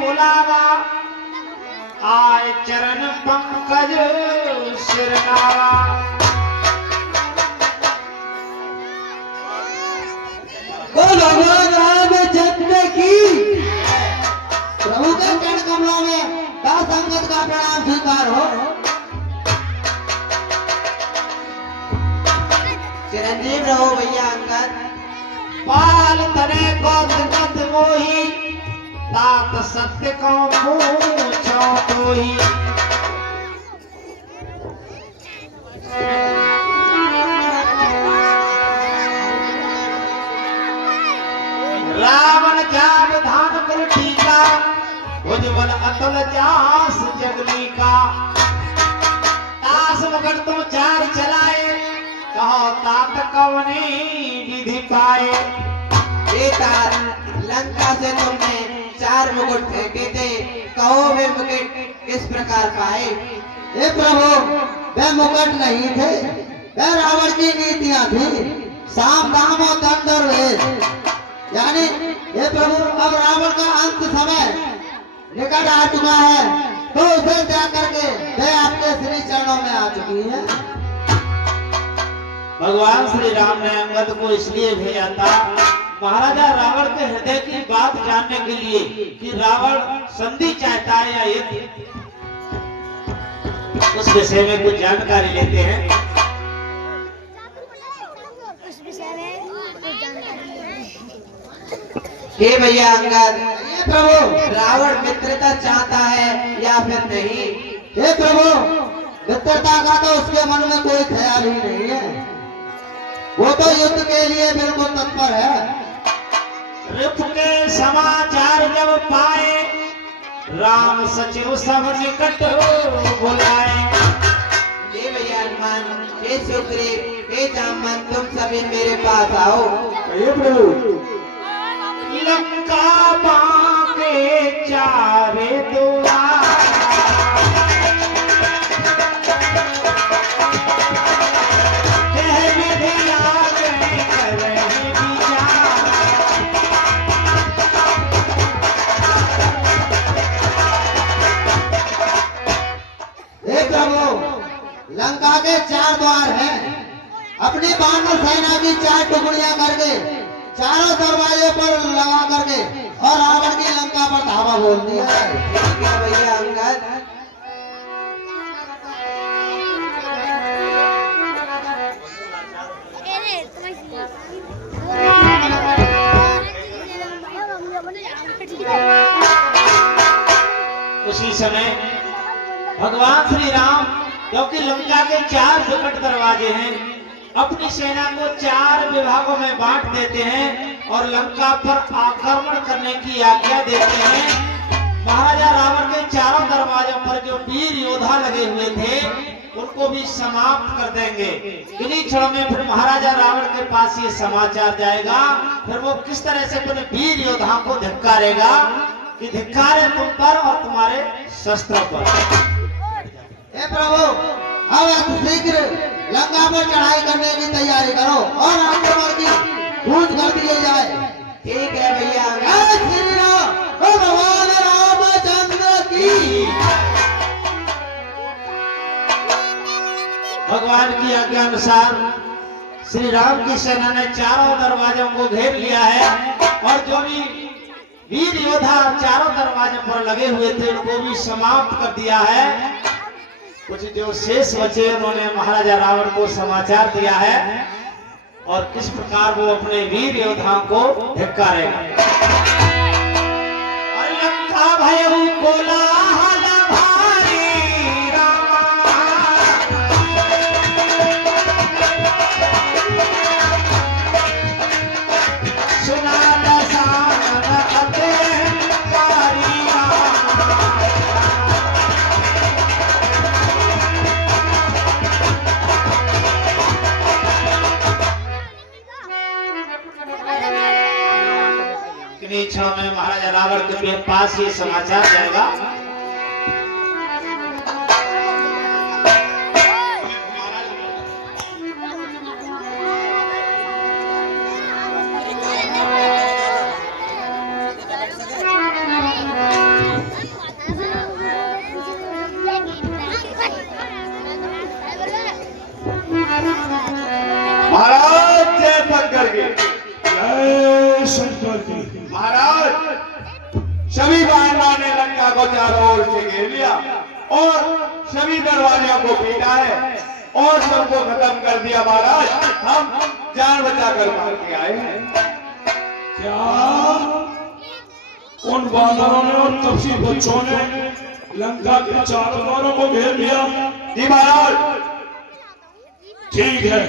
बुलावा आए चरण पंकज सिरनावा। भगवान रामचंद्र की प्रभु के चरण कमलों में दास संगत का प्रणाम स्वीकार हो। चिरंजीव रहो भैया अंगद। पाल तने को जगत मोही तात सत्य को पूछो तो ही। रावण जाब धान कर टीका उज्जवल अतुल जास जगली का। तास मगर तुम चार चलाए कहो तात कवने विधि पाए। लंका से तुमने 4 मुकुट फेंके थे, कहो वे मुकुट किस प्रकार पाए। हे प्रभु वे मुकुट नहीं थे, वे रावण की नीतियां थी। साम दाम और दंड और वेद। यानी हे प्रभु अब रावण का अंत समय निकट आ चुका है, तो उसे त्याग करके वे आपके श्री चरणों में आ चुकी है। भगवान श्री राम ने अंगद को इसलिए भेजा था महाराजा रावण के हृदय की बात जानने के लिए कि रावण संधि चाहता है या युद्ध, उस विषय में कुछ जानकारी लेते हैं। हे भैया अंगद, प्रभु रावण मित्रता चाहता है या फिर नहीं। हे प्रभु मित्रता का तो उसके मन में कोई ख्याल ही नहीं है, वो तो युद्ध के लिए बिल्कुल तत्पर है। ऋतु के समाचार जब पाए राम सचिव सब निकट बुलाए। हे भैया हनुमान, हे सुग्रीव, हे जामवंत, तुम सभी मेरे पास आओ। लंका बाके चारे द्वार लंका के 4 द्वार हैं। अपनी बानर सेना की 4 टुकड़ियां करके चारों दरवाजे पर लगा करके और रावण की लंका पर धावा बोल दिया है। क्या भैया अंगद? उसी समय भगवान श्री राम क्योंकि लंका के 4 विकट दरवाजे हैं, अपनी सेना को 4 विभागों में बांट देते हैं और लंका पर आक्रमण करने की आज्ञा देते हैं। महाराजा रावण के 4 दरवाजों पर जो वीर योद्धा लगे हुए थे उनको भी समाप्त कर देंगे। इन्हीं क्षणों में फिर महाराजा रावण के पास ये समाचार जाएगा, फिर वो किस तरह से अपने वीर योद्धाओं को धिक्कारेगा कि धिक्कार है तुम पर और तुम्हारे शस्त्रों पर। हे प्रभु अब शीघ्र लंका पर चढ़ाई करने की तैयारी करो और आक्रमण की गूंज कर दिए जाए। ठीक है भैया। श्री राम भगवान रामचंद्र की। भगवान की आज्ञा अनुसार श्री राम की सेना ने 4 दरवाजों को घेर लिया है और जो भी वीर योद्धा 4 दरवाजों पर लगे हुए थे उनको भी समाप्त कर दिया है। कुछ जो शेष बचे उन्होंने महाराजा रावण को समाचार दिया है और किस प्रकार वो अपने वीर योद्धाओं को धिक्कारेगा। और लंका भयउ कोलाहल भारी रामा, सुना दसानन अत्यंत कारी रामा। पास ये समाचार जाएगा। महाराज जय शंकर की जय शंकर की। महाराज सभी बाणों ने लंका को चारों ओर से घेर लिया और सभी दरवाजों को पीटा है और सबको खत्म कर दिया। महाराज हम जान बचाकर मार के आए हैं। क्या उन बानरों ने और तपसी बच्चों ने लंका के चारों द्वारों को घेर लिया? जी महाराज। ठीक है,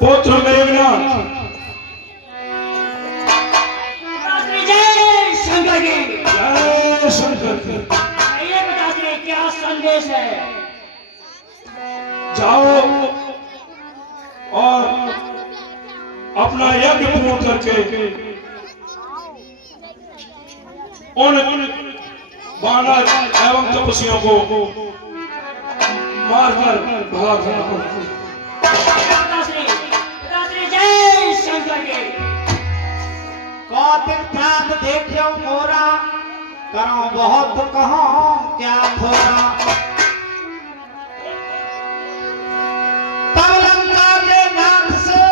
पुत्र मेघनाथ, जय शंकर की। जय शंकर की। ये बताइए क्या संदेश है? जाओ और अपना यज्ञ पूर्ण करके उन बानर एवं तपस्वियों को मारकर भगा। जय शंकर के। कौतिक प्रांत देखियो मोरा, करो बहुत कहो क्या थोड़ा। तब लंका के नाथ से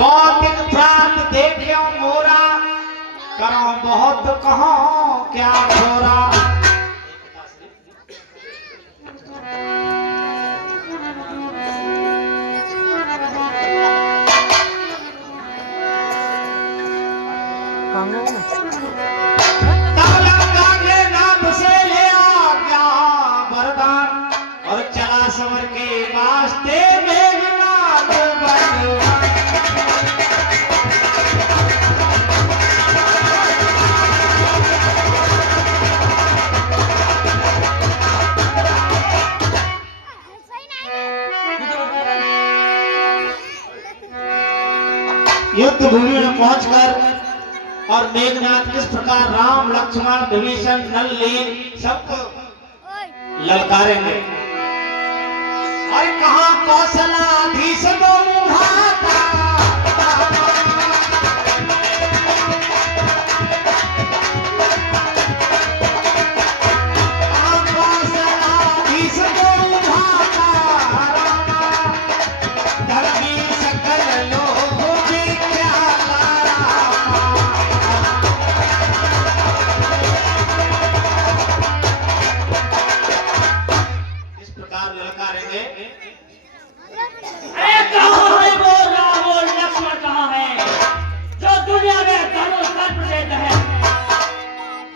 कौतिक प्रांत देखियो मोरा, करो बहुत कहो क्या थोड़ा। तब लंका के नाथ से ले आज्ञा वरदान, और चला समर के वास्ते मेघनाथ भगवान। युद्ध भूमि में पहुंचकर और मेघनाथ किस प्रकार राम लक्ष्मण विभीषण नल लीन सबको ललकारेंगे। और कहां कौशलाधीश दो मुहाता, कहां कौशलाधीश दो मुहाता, धरती सकल लोग ललकारेंगे। अरे कहाँ है वो राम और लक्ष्मण कहाँ है जो दुनिया में धनुष कर प्रसिद्ध है?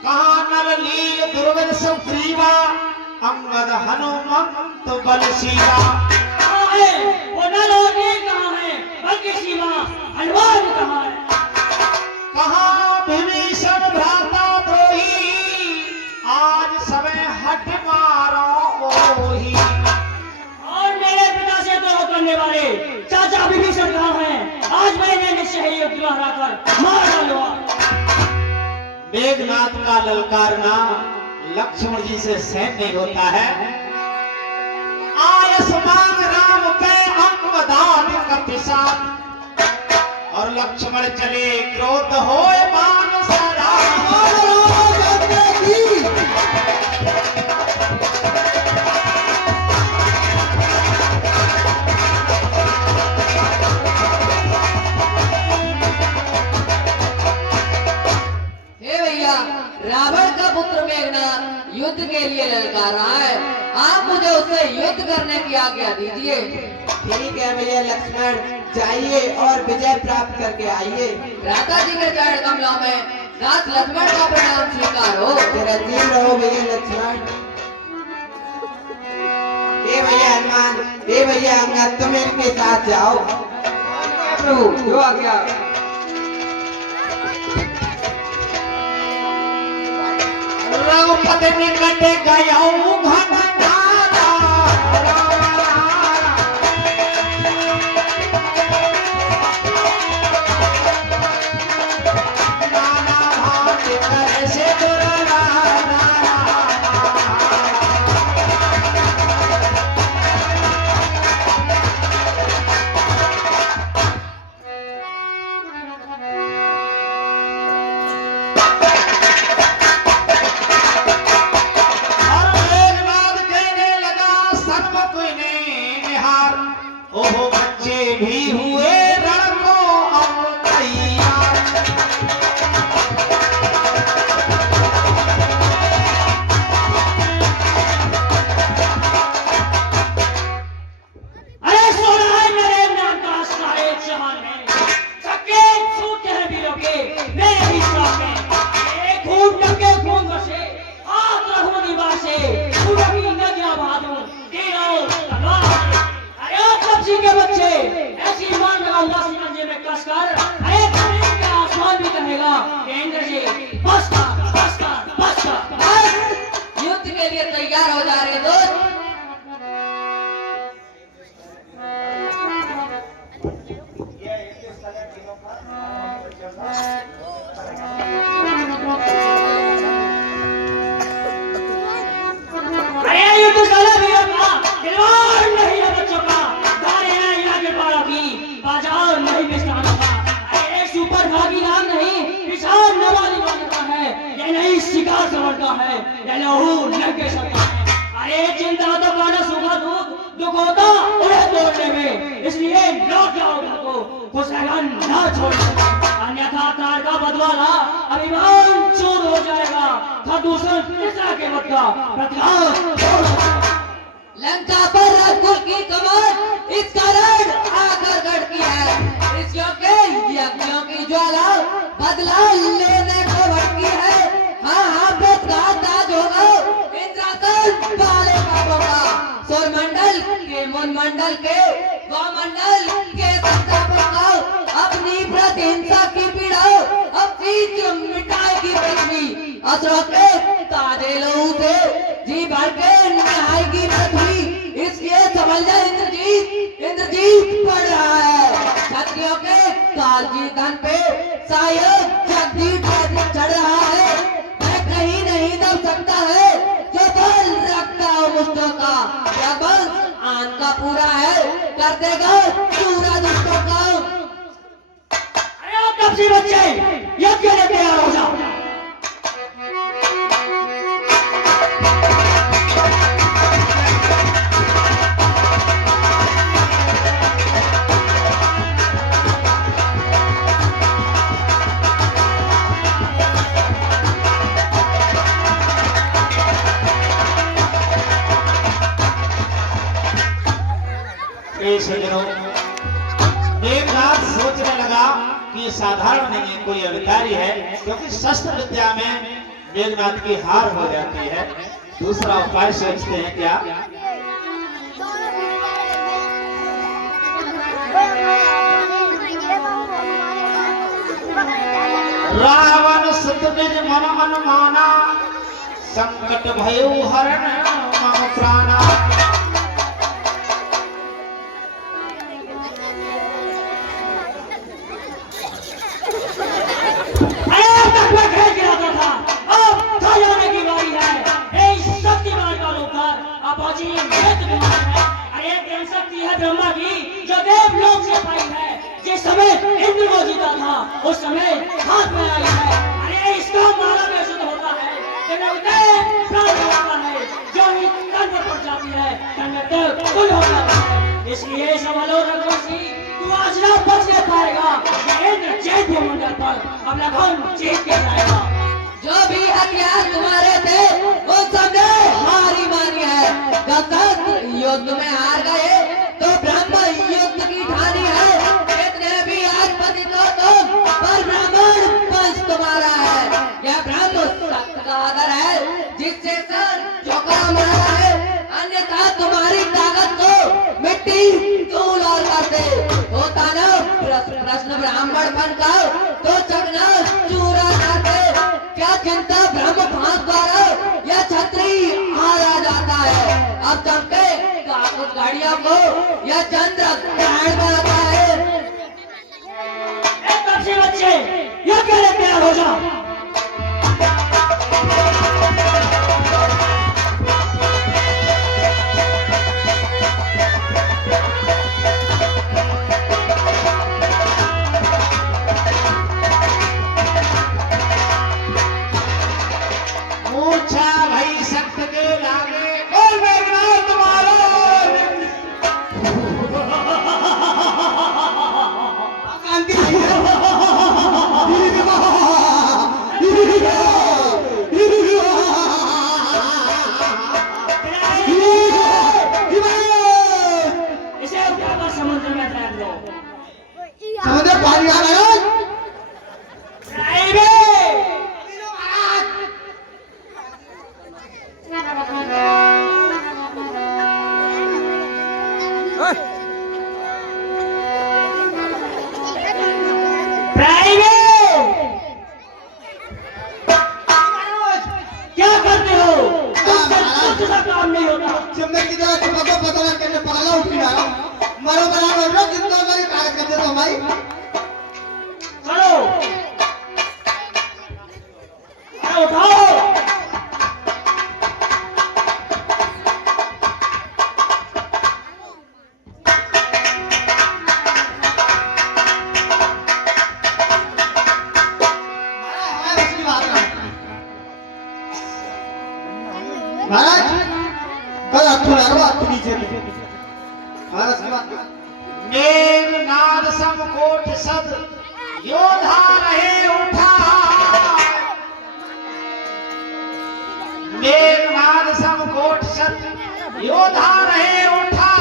कहाँ नर लील दुर्गन सुग्रीवा, अंगद हनुमंत बलशीला। कहाँ है वो नल और नील कहाँ है? बल्कि सीमा हनुमान कहाँ है? कहाँ विभीषण भ्राता द्रोही, आज समय हट मारो ओही। और मेरे पिता से द्रोह करने वाले चाचा विभीषण कहाँ हैं? आज मैंने निश्चय ही युद्ध हराकर मार डालूंगा। मेघनाथ का ललकारना लक्ष्मण जी से सहन नहीं होता है। आयस मांग राम पे अंगदान कपिशान, और लक्ष्मण चले क्रोध होए मान सरा। हे भैया, रावण का पुत्र मेघनाथ युद्ध के लिए ललकार रहा है। आप मुझे उससे युद्ध करने की आज्ञा दीजिए। ठीक है भैया लक्ष्मण, जाइए और विजय प्राप्त करके आइए। भ्राता जी के चरण कमलों में नाथ लक्ष्मण का प्रणाम स्वीकार हो। चिरंजीव रहो भैया लक्ष्मण। हे भैया हनुमान, हे भैया अंगद, तुम इनके साथ जाओ। प्रभु जो आज्ञा। द्रौपदी निकट गयऊ घन नारा। नाना भांति करे से दुर्राना। और मेघनाद कहने लगा सर्वत इन्हें निहार। ओहो बच्चे भी हुए रण को अब तैयार। अरे सोना है मेरे नाम का सारे जहान है, सके सूते हैं वीरों के मेरे ही श्राप में। एक खून टपके खून बसे, हाथ रखूं दीवार से, खून की नदियां बहा दूं तीनों तलवार से। अरे ओ कब्जी के बच्चे, ऐसी मार लगाऊंगा सिकंजे में कसकर। अरे जमीन का आसमान भी कहेगा कि इंद्र जी बस कर, बस कर, बस कर। बस युद्ध के लिए तैयार हो जा रहे दोस्त। अरे युद्ध साला वीरों का खिलवाड़ नहीं है बच्चों का। धारे हैं यहाँ के पारों की, बाजार नहीं मिष्ठानों का। अरे सुपर भागी नाम नहीं, किसान नवाली वाले का है। ये नहीं शिकार सवर का है, ये लहू लंकेश्वर का है। अरे चिंता तो पाना सूखा दूध, दुख होता उन्हें तोड़ने में। इसलिए लौट जाओ घर को, खुशहन ना छोड़ना। अन्यथा तार का बदवाला अभिमान चूर हो जाएगा। था दूसरा तीसरा के वक्त का प्रतिघात छोड़ हो जाएगा। लंका पर रघुकुल की कमान इस कारण आकर गढ़ती है। इस यज्ञों की ज्वाला बदला लेने को भड़की है। हाँ हाँ ताज होगा इंद्रासन वाले बाबों का। सौरमंडल के मनमंडल के गौमंडल के संस्थापक का अपनी प्रतिहिंसा की पीड़ा अब बीच मिटाएगी पृथ्वी। असुरों के ताजे लहू से जी भर के नहाएगी पृथ्वी। इसलिए समझ जा इंद्रजीत पड़ रहा है। क्षत्रियों के कालजी धन पे सायक जगदीप चढ़ रहा है। मैं कहीं नहीं दब सकता है जो बल रखता हो मुझको का। क्या बल आन का पूरा है, कर देगा पूरा दुष्टों का। अरे ओ कब्जी बच्चे, यज्ञ के लिए तैयार हो जाओ। मेघनाथ सोचने लगा कि ये साधारण नहीं है, कोई अधिकारी है। क्योंकि शस्त्र विद्या में मेघनाथ की हार हो जाती है। दूसरा उपाय सोचते हैं क्या? रावण सुत निज मन अनुमाना, संकट भयो हरण मम प्राणा। ब्रह्मा की जो देवलोक से पाई है, जिस समय इंद्र को जीता था उस समय हाथ में आई है। अरे इसका मारा कैसे होता है, प्राप्त होता है। जो ही तन पर पड़ जाती है तन में तो कुल हो जाता है। इसलिए संभालो रघुवंशी, तू आज ना बच नहीं पाएगा। इंद्र जैत भूमंडल पर अपना खून जीत के जाएगा। जो भी हथियार तुम्हारे थे वो सबने हारी मानी है। जब तक युद्ध में हार गए तो ब्रह्म युद्ध की ठानी है। कितने भी आज पतित हो तुम, पर ब्राह्मण वंश तुम्हारा है। यह ब्रह्म सत्य का आदर है जिससे सर चौका मारा है। अन्यथा तुम्हारी ताकत को मिट्टी धूल और करते होता न प्रश्न ब्राह्मण का तो चकना चूरा करते। क्या चिंता ब्रह्म फांस द्वारा कुछ गाड़ियों को यह चंद्र ग्रहण बनाता है। तब से बच्चे यह क्या लेते हैं रोजा? मूर्छा भई सख्त के लागे और मेघनाथ तुम्हारा शांति नहीं है। इसे उठाकर समुद्र में फेंक दो। समुद्र पानी आ रहा है। क्या करते हो? तुमसे काम नहीं होता। चमक की तरह चमको पता करने पाला उठ रहा हूं। मरो मरो जिंदा मेरी कागज कर देता हूं भाई। चलो उठाओ। महाराज कल आपको नीचे महाराज की बात मेघनाद समकोट सद योधा रहे उठा। मेघनाद समकोट सद योधा रहे उठा।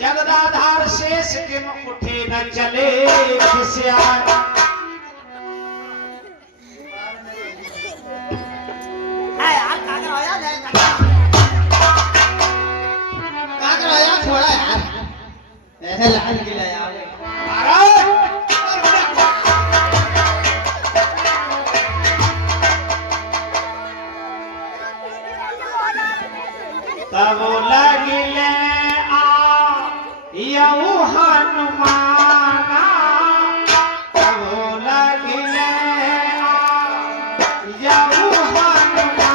जगदाधार शेष किम उठे न चले खिसियाए। छोड़ा यार ऐसे लाल किला यार। तब लगिले यऊ हनुमाना। तब लगिले यऊ हनुमाना।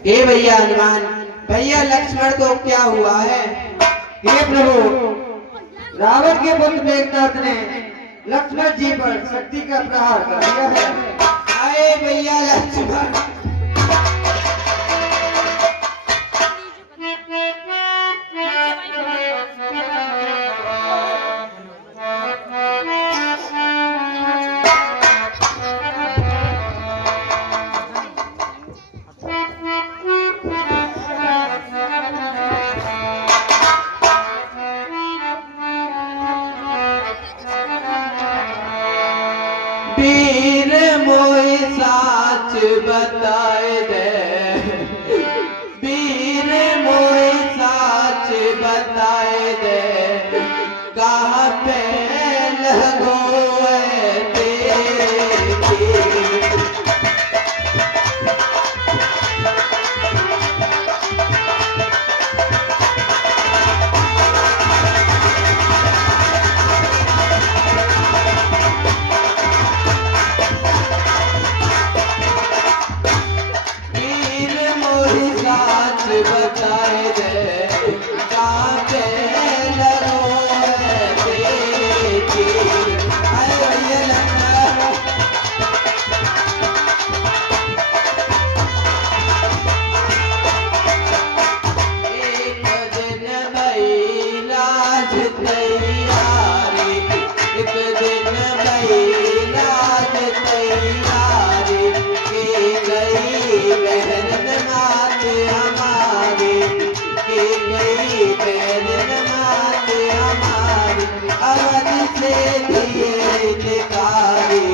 हे भैया हनुमान, भैया लक्ष्मण को क्या हुआ है? हे प्रभु, रावण के पुत्र मेघनाथ ने लक्ष्मण जी पर शक्ति का प्रहार कर दिया है। आए भैया लक्ष्मण। वीर मोहि साच बताए दे, वीर मोहि साच बताए दे, कहाँ पे लगोए तेरी। बताए दे, कहाँ पे लगोए तेरी। गई बैरन मात हमारी, अवध से दिए धिकारी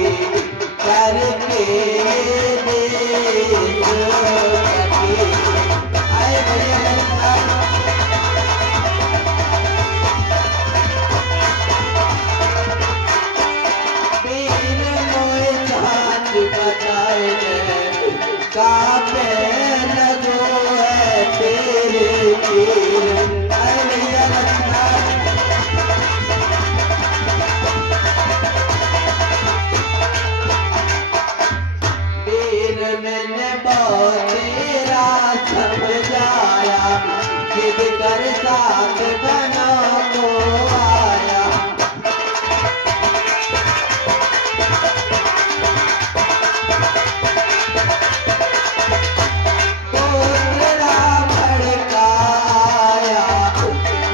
करके देश सखी। आए भैया वीर मोए साथ बताए कापे लगो है तेरे तीर। आए भैया लक्ष्मण वीर मैंने बहुत तेरा समझाया, जिद कर साथ बनो को आया। तेरा भड़काया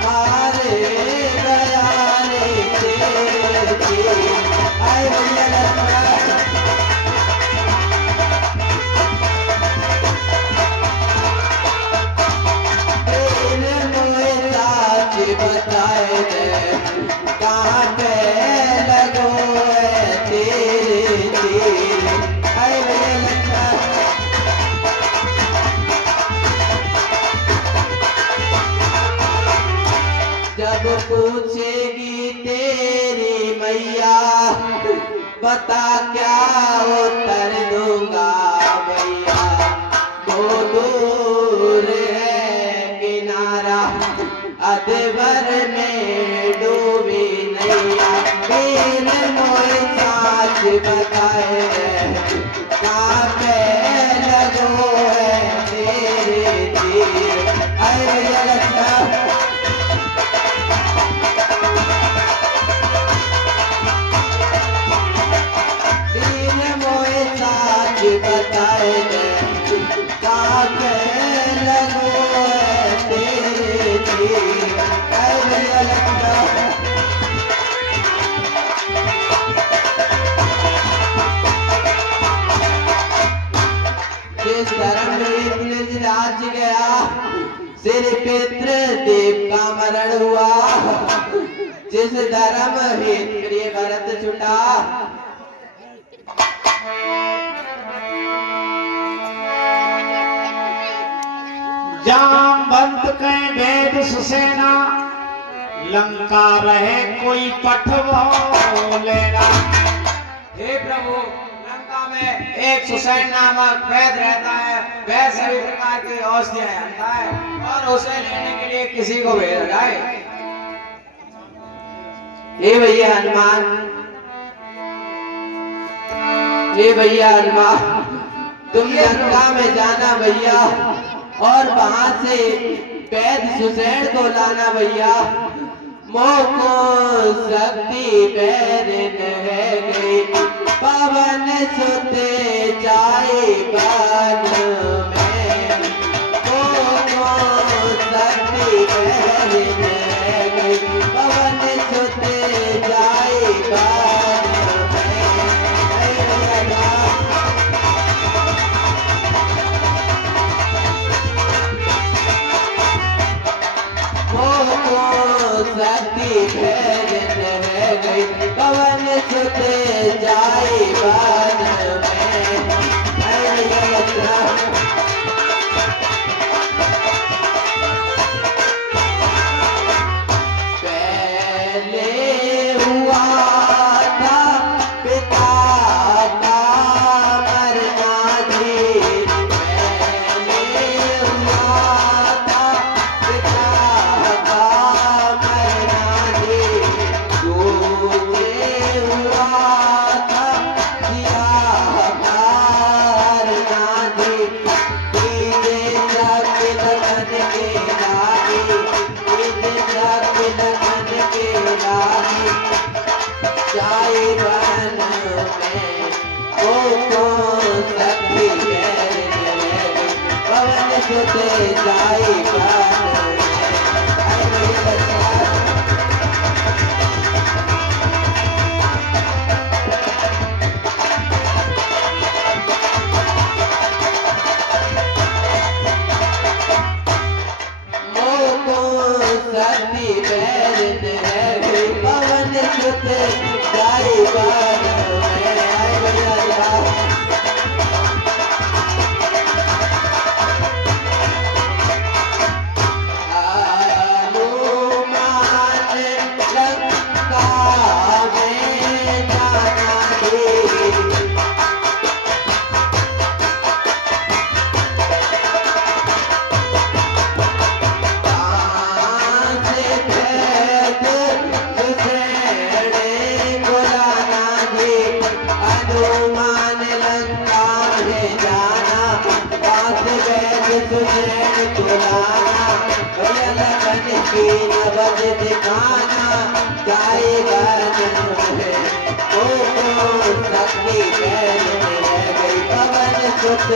मारे गया रे तेरे तीर। आए भैया लक्ष्मण तेरे मोए साथ बताए कहाँ पे लगो है तेरे तीर। आए भैया लक्ष्मण जब पूछेगी तेरी मैया बता क्या उत्तर दूंगा भैया। वो दूर है किनारा अधवर में डूबी नैया। वीर मोए साथ बताए कहाँ पे लगो है तेरे तीर। आए भैया लक्ष्मण वीर मोए साथ बताए कहाँ पे लगो है तेरे तीर। आए भैया लक्ष्मण जिस धर्म में राज गया सिर पितृ देव का मरण हुआ। जिस धर्म हित प्रिय भरत छुटा, जामवंत के वेद सुसेना, लंका रहे कोई पठवो लेना। हे प्रभु, लंका में एक सुसैन नामक वैद रहता है, वह सभी प्रकार की औषधियां जानता है और उसे लेने के लिए किसी को भेज जाए। हे भैया हनुमान, हे भैया हनुमान, तुम लंका में जाना भैया और वहां से वैद सुसैन को लाना भैया। मोह को शक्ति बैरन रह गई, पवन सुते जाए बन में। मोह को शक्ति बैरन रह गई, पवन सुते जाए बन में। मोह को शक्ति बैरन रह गई, पवन सुते जाए बन में। पहले हुआ था पिता का मरना जी, पहले हुआ था पिता का मरना जी। दूजे हुआ था जिया मारना जी। तीजे जग लगन के लागी, तीजे जग लगन के लागी। जाए बन में को शक्ति बैरन रह गई, पवन सुते जाए बन में। आए भैया लक्ष्मण मोह शक्ति बैरन है गई पवन सुत जाए बान में आए भैया दिखाना जाएगा शक्ति बैल में रह गई पवन सुत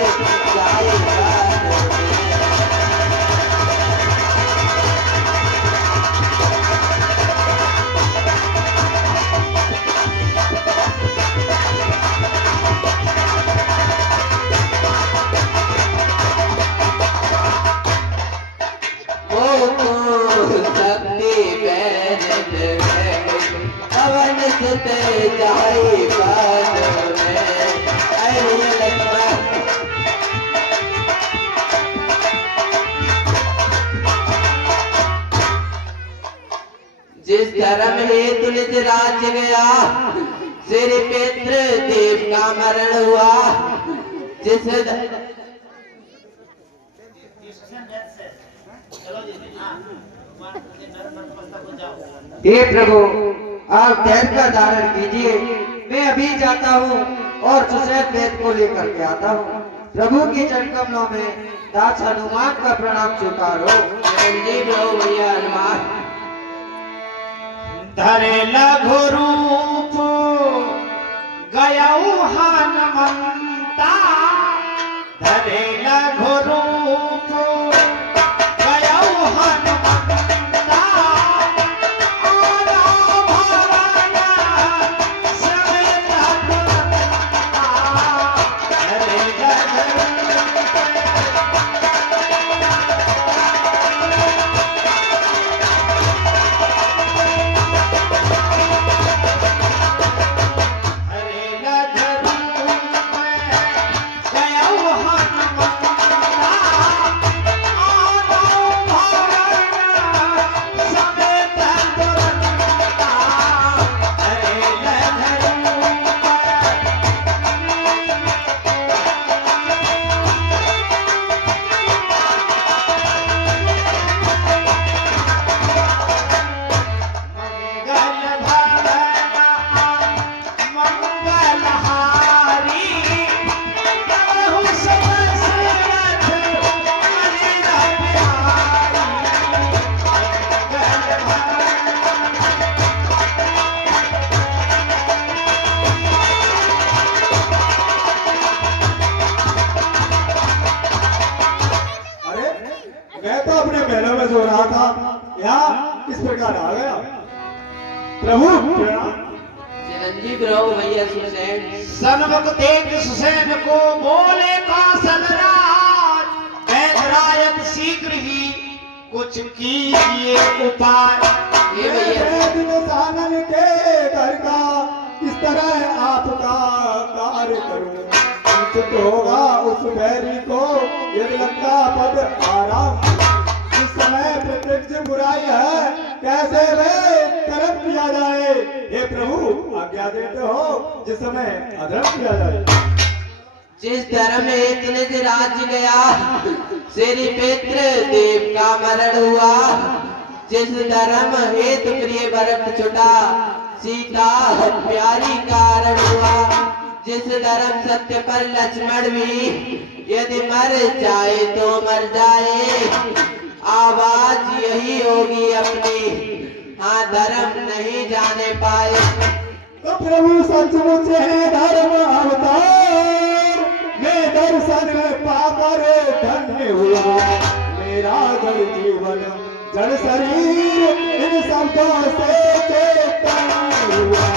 जाएगा पवन सुत जाए बान में आए लक्ष्मण जिस धर्म हेतु निज राज्य गया श्री पितृ देव का मरण हुआ जिस हे प्रभु आप धैर्य का धारण कीजिए मैं अभी जाता हूँ और सुसैन वेद को लेकर के आता हूँ प्रभु की चरणकमलों में दास हनुमान का प्रणाम स्वीकारो भैया हनुमान धरे लघु रूप गयऊ हनुमंता धरे लघु रूप गयऊ हनुमंता आरा भरना समेत हनुमंता धरे लघु सो रहा था यहाँ किस प्रकार आ गया प्रभु चिरंजीव रहो भैया सुसैन सन्मुख देख सुसैन को बोले कौशलराज वैधरायत शीघ्र ही कुछ कीजिए उपाय ये सानन के घर का किस तरह आपका कार्य करूं उचित होगा उस बैरी को यदि लंका पद आराम इस समय प्रत्यक्ष बुराई है कैसे वे कर्म किया जाए हे प्रभु आज्ञा देते हो जिस समय अधर्म किया जाए जिस धर्म हेतु निज राज्य गया श्री पितृ देव का मरण हुआ जिस धर्म हेतु प्रिय भरत छुटा सीता प्यारी कारण हुआ जिस धर्म सत्य पर लक्ष्मण भी यदि मर जाए तो मर जाए आवाज यही होगी अपनी हाँ धर्म नहीं जाने पाए तो प्रभु सचमुच है धर्म अवतार मैं दर्शन पाकर धन्य हुआ मेरा जड़ जीवन जड़ शरीर इन शब्दों से चेतन हुआ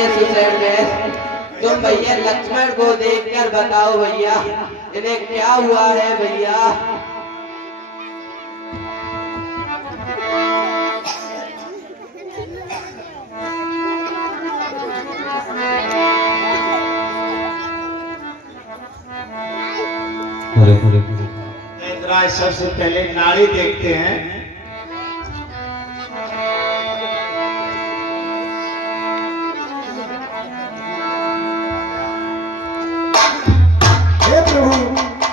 ये सुसैन में तुम भैया लक्ष्मण को देखकर बताओ भैया इन्हें क्या हुआ है भैया। इंद्रा सबसे पहले नाड़ी देखते हैं। हे प्रभु,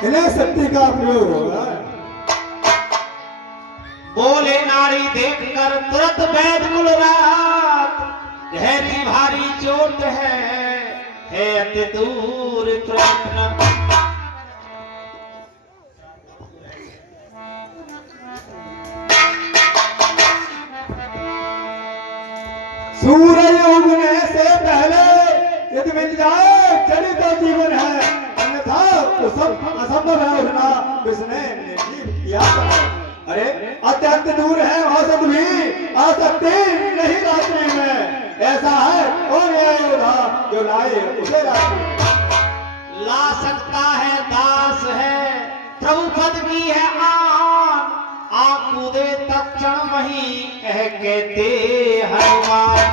इन्हें शक्ति का प्रयोग होगा। बोले नाड़ी देखकर तुरंत वैद कुलरात, गहरी भारी चोट है अति दूर प्रश्न। सूरज उगने से पहले यदि मिल जाए चली तो जीवन है, अन्यथा तो सब असंभव है उठना। किसने निर्जीव किया है? अरे अत्यंत दूर है औसत भी आ सकती नहीं रात्रि में। ऐसा है कौन है योद्धा जो लाए उसे रात्रि? ला सकता है दास है प्रभु पद की है आन, कूदे तब क्षण वही कह कहते हनुमान।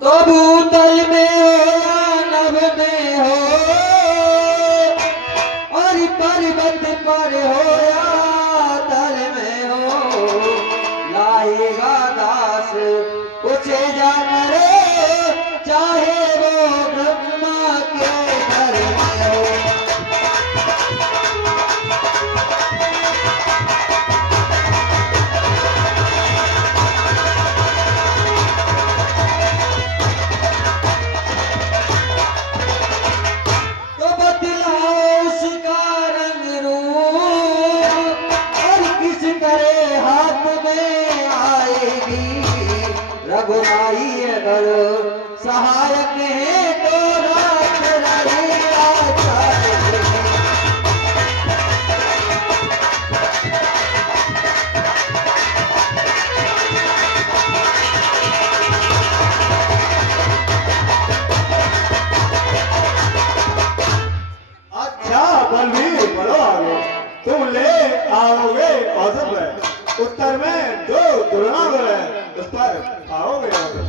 तो भूतल में हो या नभ में हो और पर्वत पर हो या तल में हो, लाएगा दास उसे जान रे, चाहे वो ब्रह्मा के घर में हो। तो बदलाओ उसका रंग रूप और किस तरह हाथ में आएगी। रघुनाई अगर सहायक है तो रात रहे आचार्य। अच्छा बलवीर, बढ़ो आगे, तुम ले आओगे औसत है। उत्तर में जो तुलना है उस पर आओगे औसत।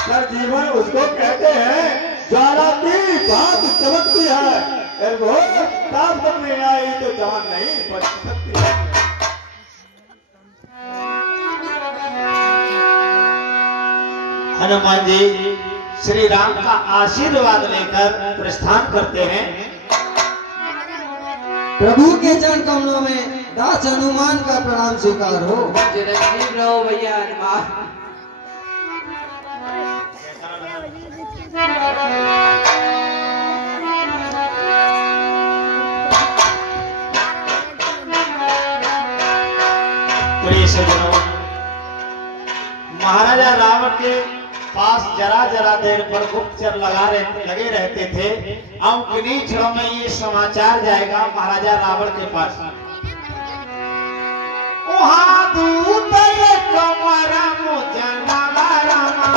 सर जीवन उसको कहते हैं ज्वाला की बात चमकती है, अरे वो ताप तक नहीं आई तो जान नहीं बच सकती है। हनुमान जी श्री राम का आशीर्वाद लेकर प्रस्थान करते हैं। प्रभु के चरण कमलों में दास हनुमान का प्रणाम स्वीकार हो। चिरंजीव रहो भैया हनुमान। प्रिय सज्जनों, महाराजा रावण के पास जरा जरा देर पर गुप्तचर लगे रहते थे। अब किन्हीं क्षणों में ये समाचार जाएगा महाराजा रावण के पास। वहाँ दूत कमरा मुझना रामा,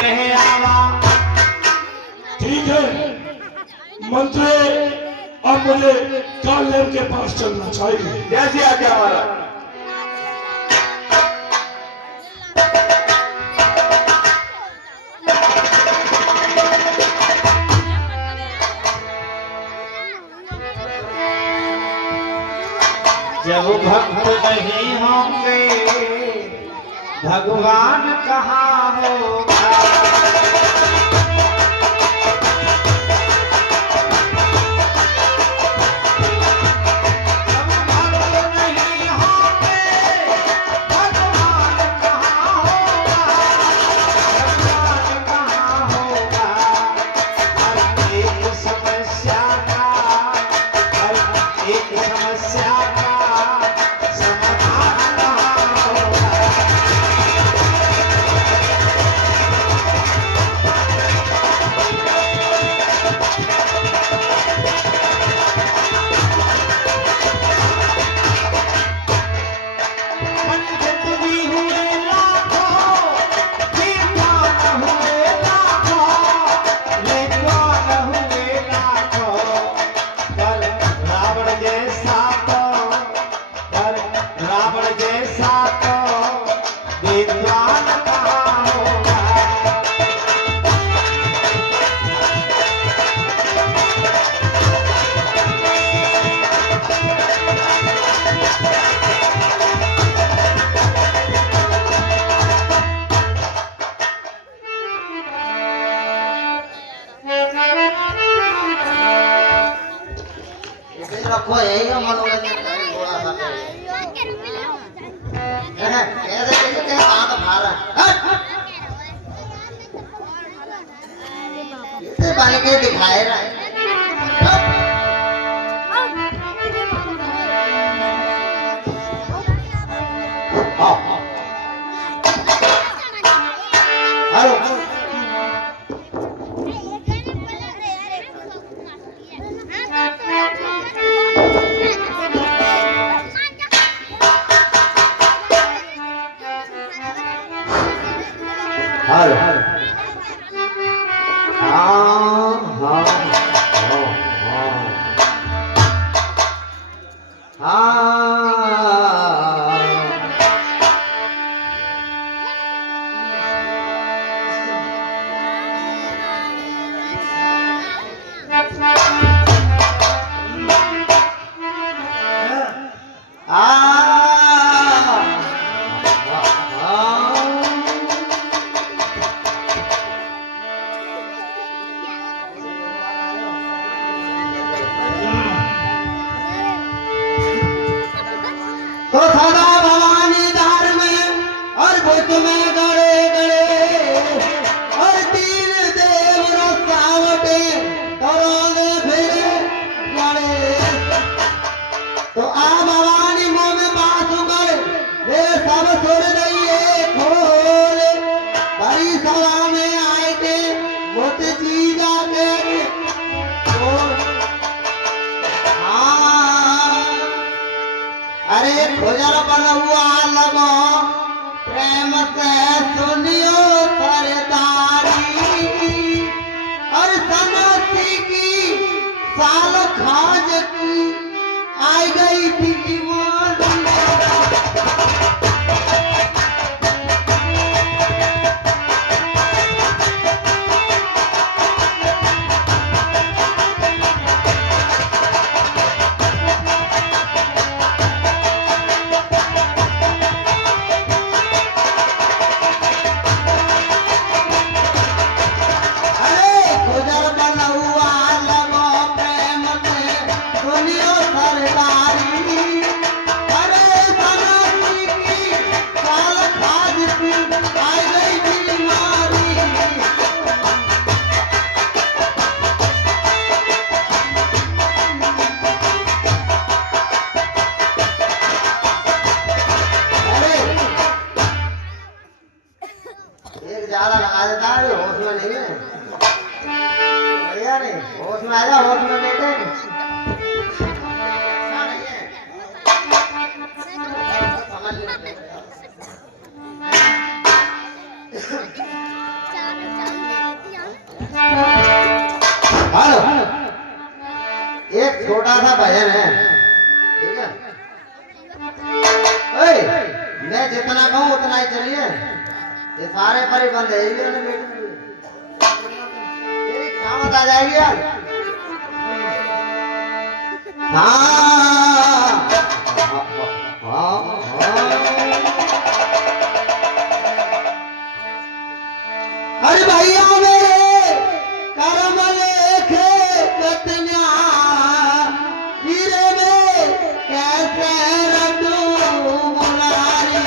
कहे आवा। ठीक है मंत्री, अब मुझे कालेव के पास चलना चाहिए। जैसी आज्ञा महाराज। जब भक्त नहीं होंगे भगवान कहाँ होगा। रखो यही का मनोरंजन करें थोड़ा सा कैसे कैसे हाथ मारा इतने बन के दिखाए रहा है हेलो हेलो हाँ हाँ तो सदा भवानी धार में और भूत में गड़े गड़े और तीन देव रसावटे तरोगे फिरे गड़े तो आ भवानी मुंह में बात उगड़ वे सब सुर रही है खोल बड़ी सभा में आए के भूत जी जाके अरे गुजर बन हुआ लगो प्रेम से सुनियो सरदारी और सनसी की साल खाज की आई गई थी मोदी ज्यादा लगा देता है होश में नहीं है बढ़िया नहीं होश में आ जा होश में बेटे अच्छा नहीं है समझ ले हेलो एक छोटा सा भजन है ठीक है ओए मैं जितना कहूँ उतना ही चलिए ये सारे परिबंध है ये वाले तेरी खामत आ जाएगी यार अरे भैया मेरे कर्म लेखे कतन्या हीरे में कैसे रटूं मुरारी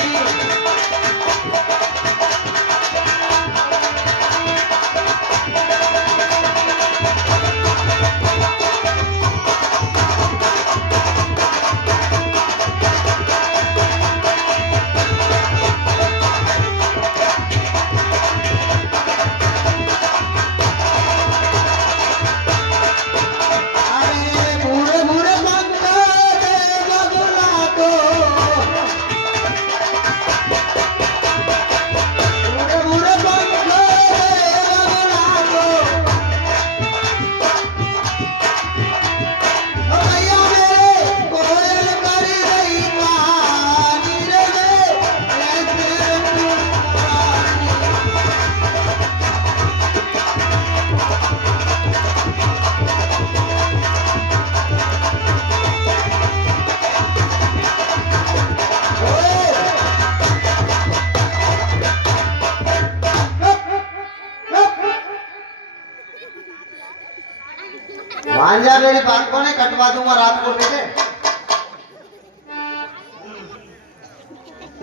भांजा मेरी बात को नहीं कटवा दूंगा रात को बेटे।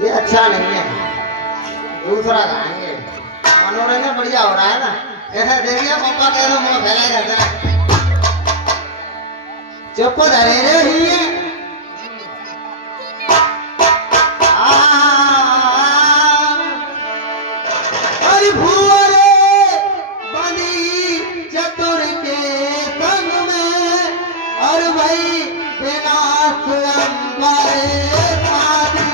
ये अच्छा नहीं है, दूसरा खाएंगे। मनोरंजन बढ़िया हो रहा है ना। ऐसा देखिए पापा कैसे मुंह फैला करता है। चुप धरे रे ही है। अरे भूरे बनी चतुर के संग में और भाई बिना स्वयं करे शादी।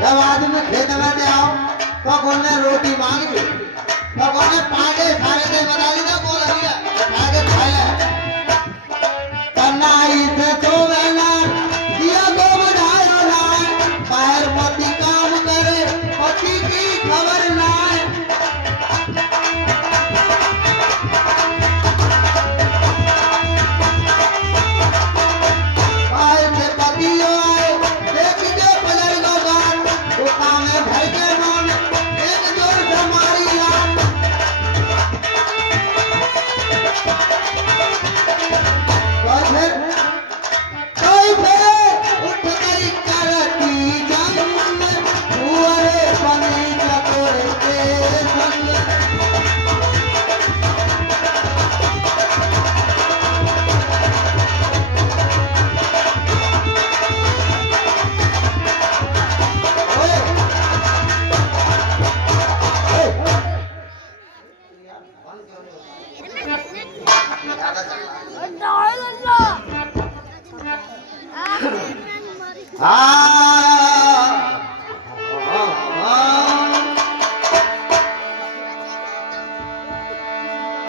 जब आदमी खेत में ले आओ तो बोलने रोटी मांगी तो बोलने पागे सारे से बता दी ना बोल रही है पागे खाया करना इसे तो मैंने दिया तो बुझाया ना बाहर पति काम करे पति की खबर ना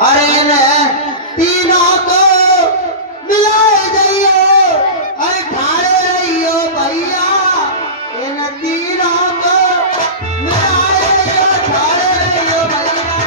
अरे ने तीनों को मिलाए जाइयो अरे ठाड़े रहियो भैया इन तीनों को मिलाए जाइयो ठाड़े रहियो भैया।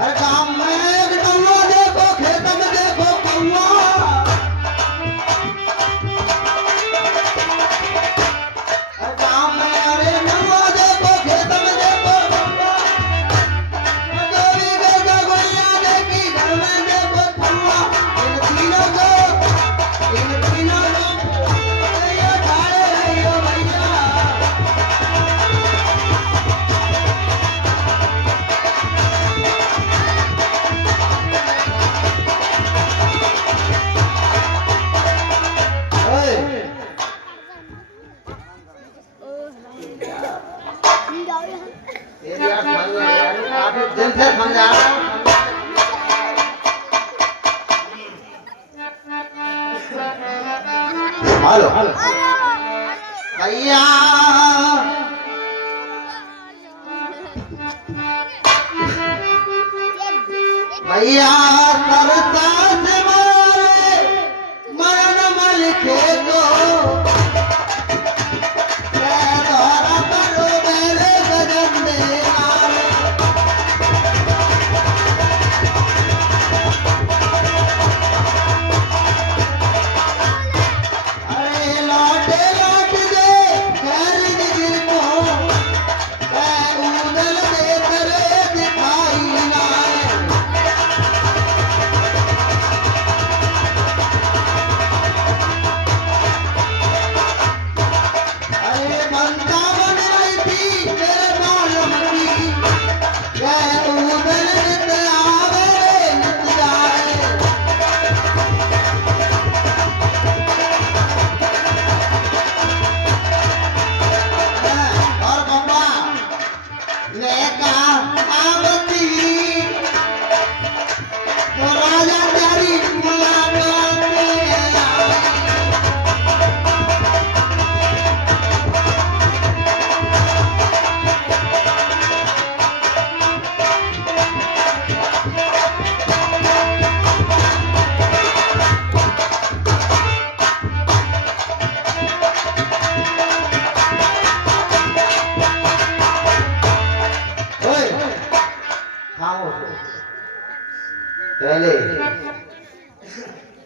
अरे गाँव में एक कौवा देखो खेत में देखो कौवा अरे गाँव में अरे कौवा देखो खेत में देखो कौवा चोरी के जगोइया देखी घर में देखो कौवा इन तीनों को ये ठाड़े रहियो भैया। काफी दिन से समझा रहा हूँ। हेलो भैया भैया सरसा से मारे मरण मल के दो पहले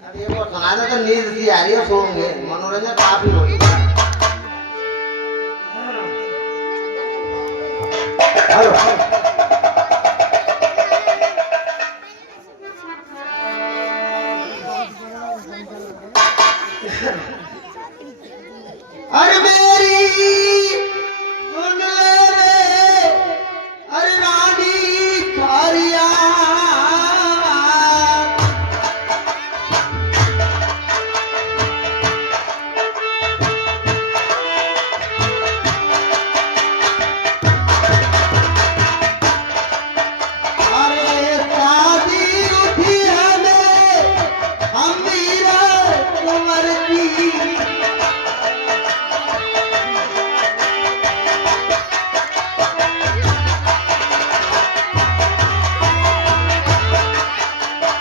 अब ये वो सुना था तो नींद सी आ रही है, सोएंगे, मनोरंजन काफी हो गया। अरे मेरी सुन ले रे, अरे रानी फारिया, अरे शादी उठी हमें अमीरा उमर की,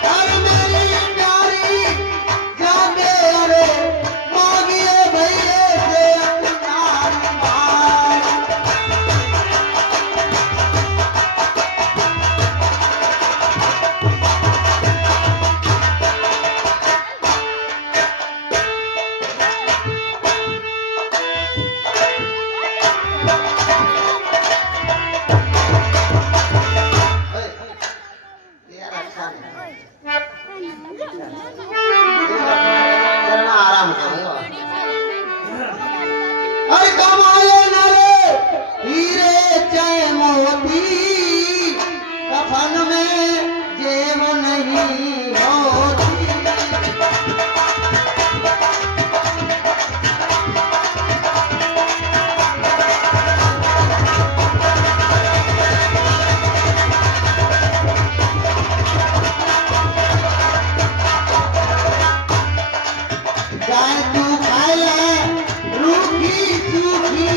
अरे मेरी प्यारी जाने, अरे मांगिए भैया से अपना रुमाल। यार अच्छा नहीं, करना आराम करूंगा। अरे कमाए न रे हीरे चाहे मोती, कफन में जेब नहीं होती। चाहे तू खाए ले रूखी सूखी,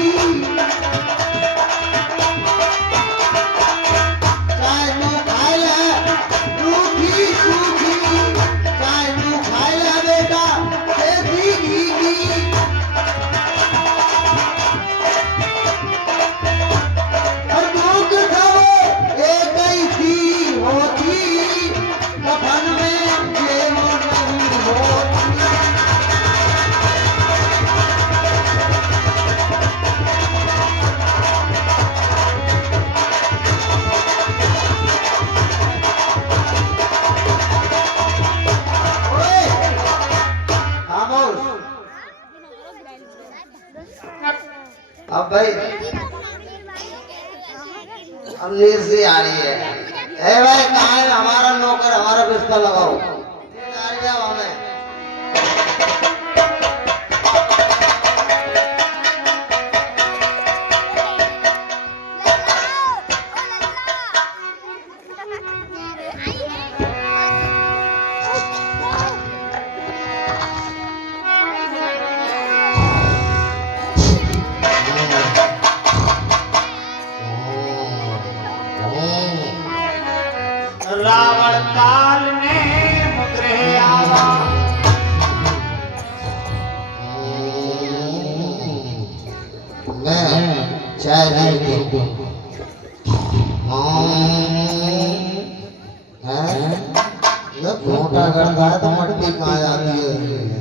चाहे तू खाए ले रूखी सूखी, चाहे तू खाए ले बेटा देसी घी की। और दुख सब एक ही सी होती, कफन में जेब नहीं होती। ओए, खामोश। अब भाई अब नींद सी आ रही है। ए भाई कहाँ है हमारा नौकर, हमारा बिस्तर लगाओ। नींद आ रही है अब हमें। रावण काल ने मुद्रे आवा, मैं चाय नहीं पीऊंगा। जब घोटा करता है तो मट्टी कहाँ जाती है।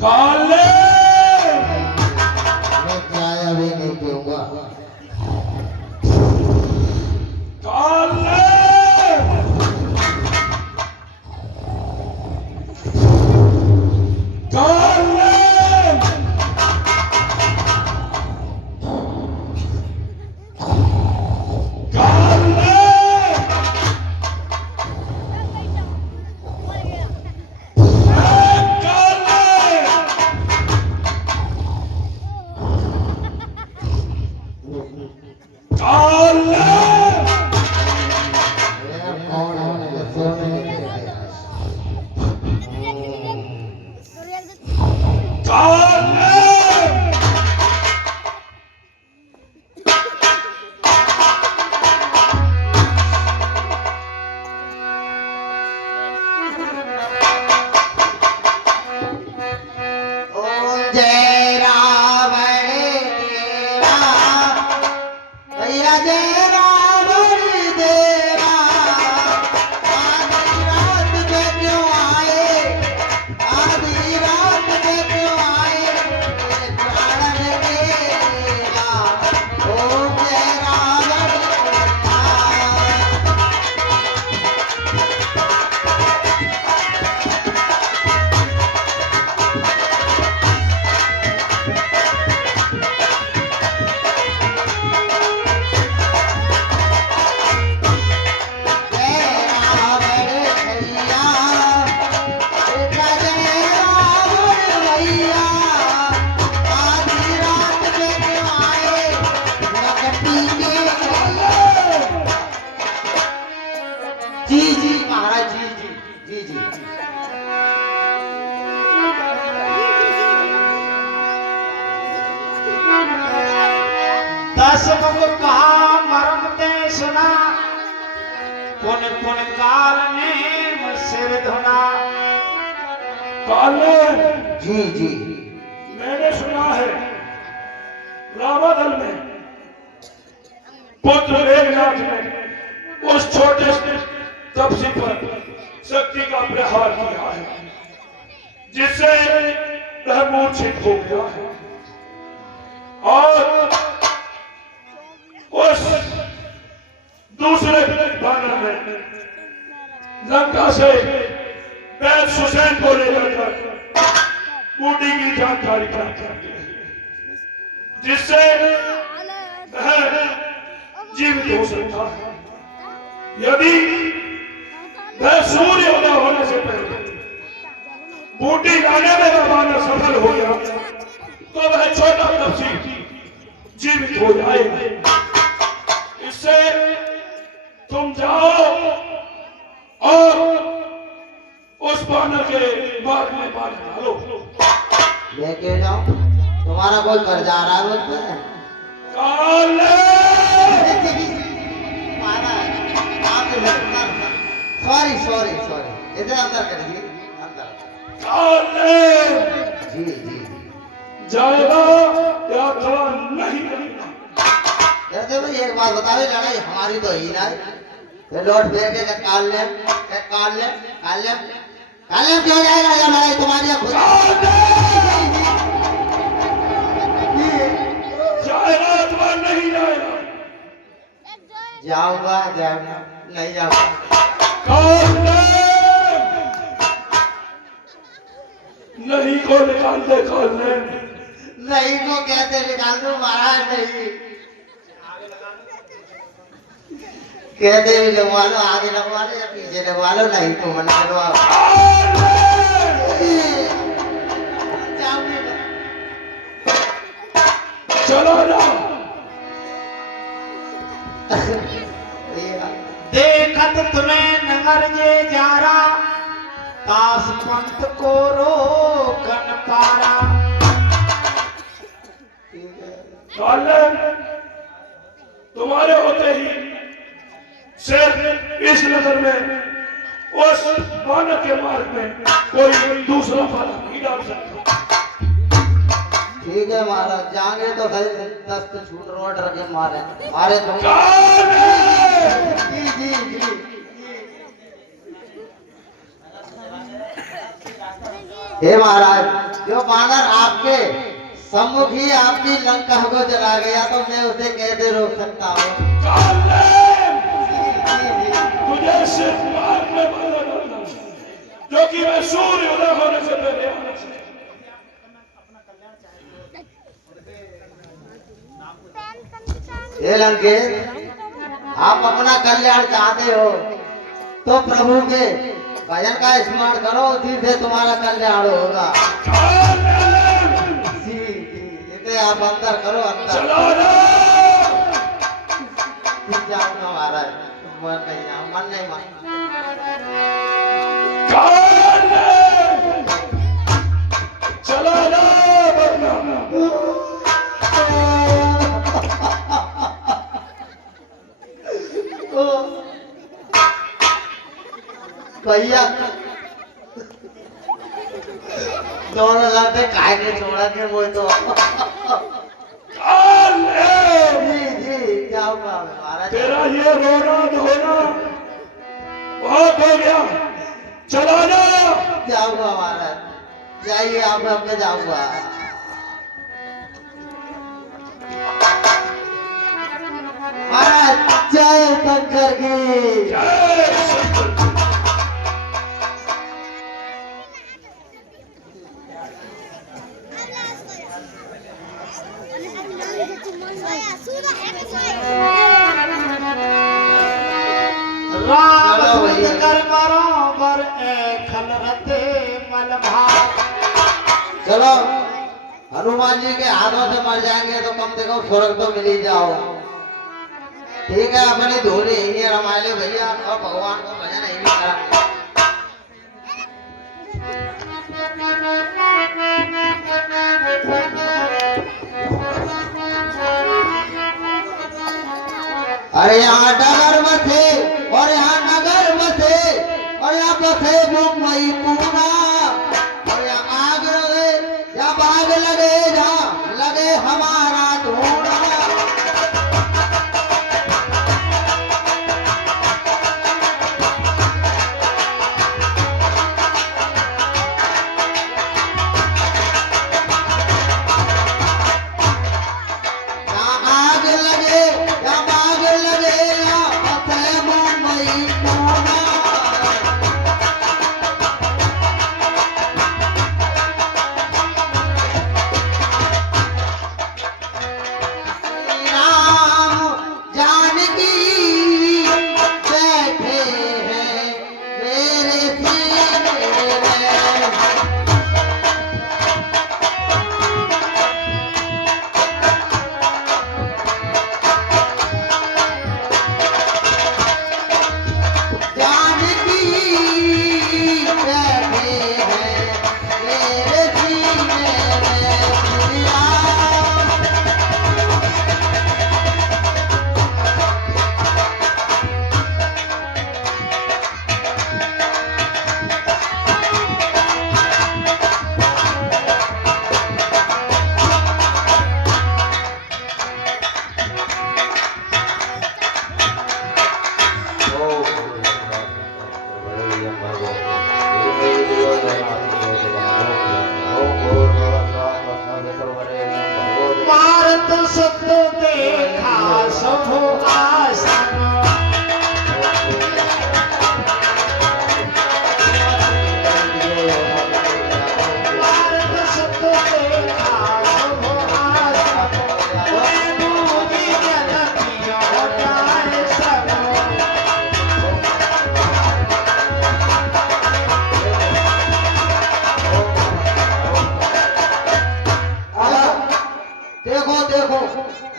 काले मैं चाय अभी नहीं पीऊंगा। काले पुन पुन काल ने सिर धुना। काल जी जी मैंने सुना है रावदल में पुत्र मेघनाथ ने उस छोटे से तपसी पर शक्ति का प्रहार किया है, जिससे वह मूर्छित हो गया है और उस दूसरे बानर ने लंका से बैत सुसैन को ले जाकर बूटी की जानकारी प्राप्त करती है, जिससे वह जीवित हो सकता है। यदि वह सूर्य उदय होने से पहले बूटी लाने में वह बानर सफल हो गया तो वह छोटा तपसी जीवित हो जाएगा। इससे तुम जाओ और उस बानर के मार्ग में बांध डालो। लेके जाओ, तुम्हारा कोई कर्जा आ रहा है मुझ पे? सॉरी सॉरी सॉरी, इधर अंदर करिए, अंदर। जी जी जाएगा या अथवा नहीं जाएगा? जैसे भाई एक बात बताओ, लड़ाई हमारी तो ही ना है। ये लौट फेर के काल ले क्यों जाएगा? या लड़ाई तुम्हारी है खुद? जाएगा अथवा नहीं जाएगा? जाऊंगा नहीं जाऊंगा। नहीं को निकाल दे, खोल ले। नहीं को कहते निकाल दो महाराज, नहीं कहते भी लगवा लो, आगे लगवा लो या पीछे लगवा लो, नहीं तो मन लगवा। चलो ना। देखत तुम्हें नगर जे जारा, दास पंत को रोकन पारा। तुम्हारे होते ही सिर्फ इस नगर में उस बानर के मार्ग में कोई दूसरा बाधा नहीं डाल सकता। ठीक है महाराज, जाएंगे तो सही, दस्त छूट रोड रखे मारे तुम। जी जी जी हे महाराज, जो बानर आपके सम्मुख ही आपकी लंका को जला गया तो मैं उसे कैसे रोक सकता हूँ? तुझे सिर्फ मार्ग में बाधा डालना, जो कि मैं सूर्य उदय होने से पहले आना चाहिए। हे लंकेश, आप अपना कल्याण चाहते हो तो प्रभु के भजन का स्मरण करो, उसी से तुम्हारा कल्याण होगा। जी जी, इसे आप अंदर करो, अंदर जाऊंगा महाराज, मन नहीं मान। चलो ना भैया दोनों लड़ते काय के छोड़ा के वो तो। जी जी जाऊंगा महाराज। तेरा ये रोना धोना बहुत हो गया, चला जा। जाऊंगा महाराज, जाइए आप, मैं जाऊंगा। महाराज जय शंकर की। जय शंकर। कर बरोबर खल रते मल भाव। चलो, हनुमान जी के हाथों से मर जाएंगे तो कम से कम स्वर्ग तो मिल ही जाओ। ठीक है, अपनी धोनी यही है रमाले भैया, और भगवान को भजन यही करेंगे। अरे यहाँ डगर में थे और यहाँ मुंबई पूना, और या आग लगे या बाग लगे, जहाँ लगे हमारा ढूंढना।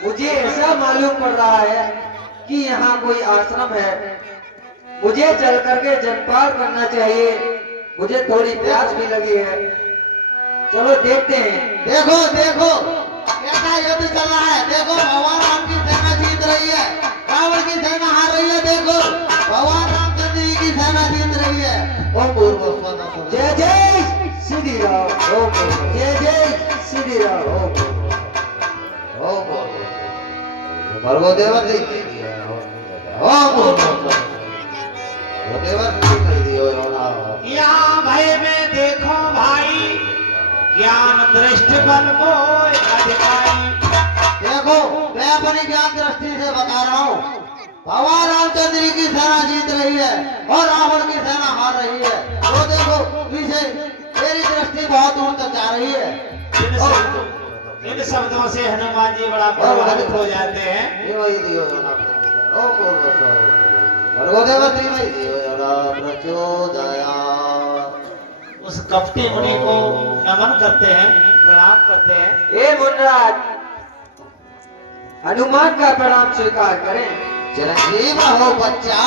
मुझे ऐसा मालूम पड़ रहा है कि यहाँ कोई आश्रम है। मुझे चल करके जलपान करना चाहिए, मुझे थोड़ी प्यास भी लगी है। चलो देखते हैं। देखो देखो कैसा युद्ध चल रहा है। देखो भगवान राम की सेना जीत रही है, रावण की सेना हार रही है। देखो भगवान रामचंद्र जी की सेना जीत रही है। ओम भूर्भुवः जय जय श्री राम, जय जय श्री राम। भर्गो देवर जी यहाँ भय में देखो भाई, ज्ञान दृष्टि बल मोय अधिकारी। देखो मैं अपनी ज्ञान दृष्टि से बता रहा हूँ, भगवान रामचंद्र जी की सेना जीत रही है और रावण की सेना हार रही है। तो देखो पीछे मेरी दृष्टि बहुत दूर तक जा रही है। इन शब्दों से हनुमान जी बड़ा प्रभावित हो जाते हैं। उस कपटी मुनि को नमन करते हैं, प्रणाम करते हैं। हे मुनराज, हनुमान का प्रणाम स्वीकार करें। चिरंजीव रहो बच्चा,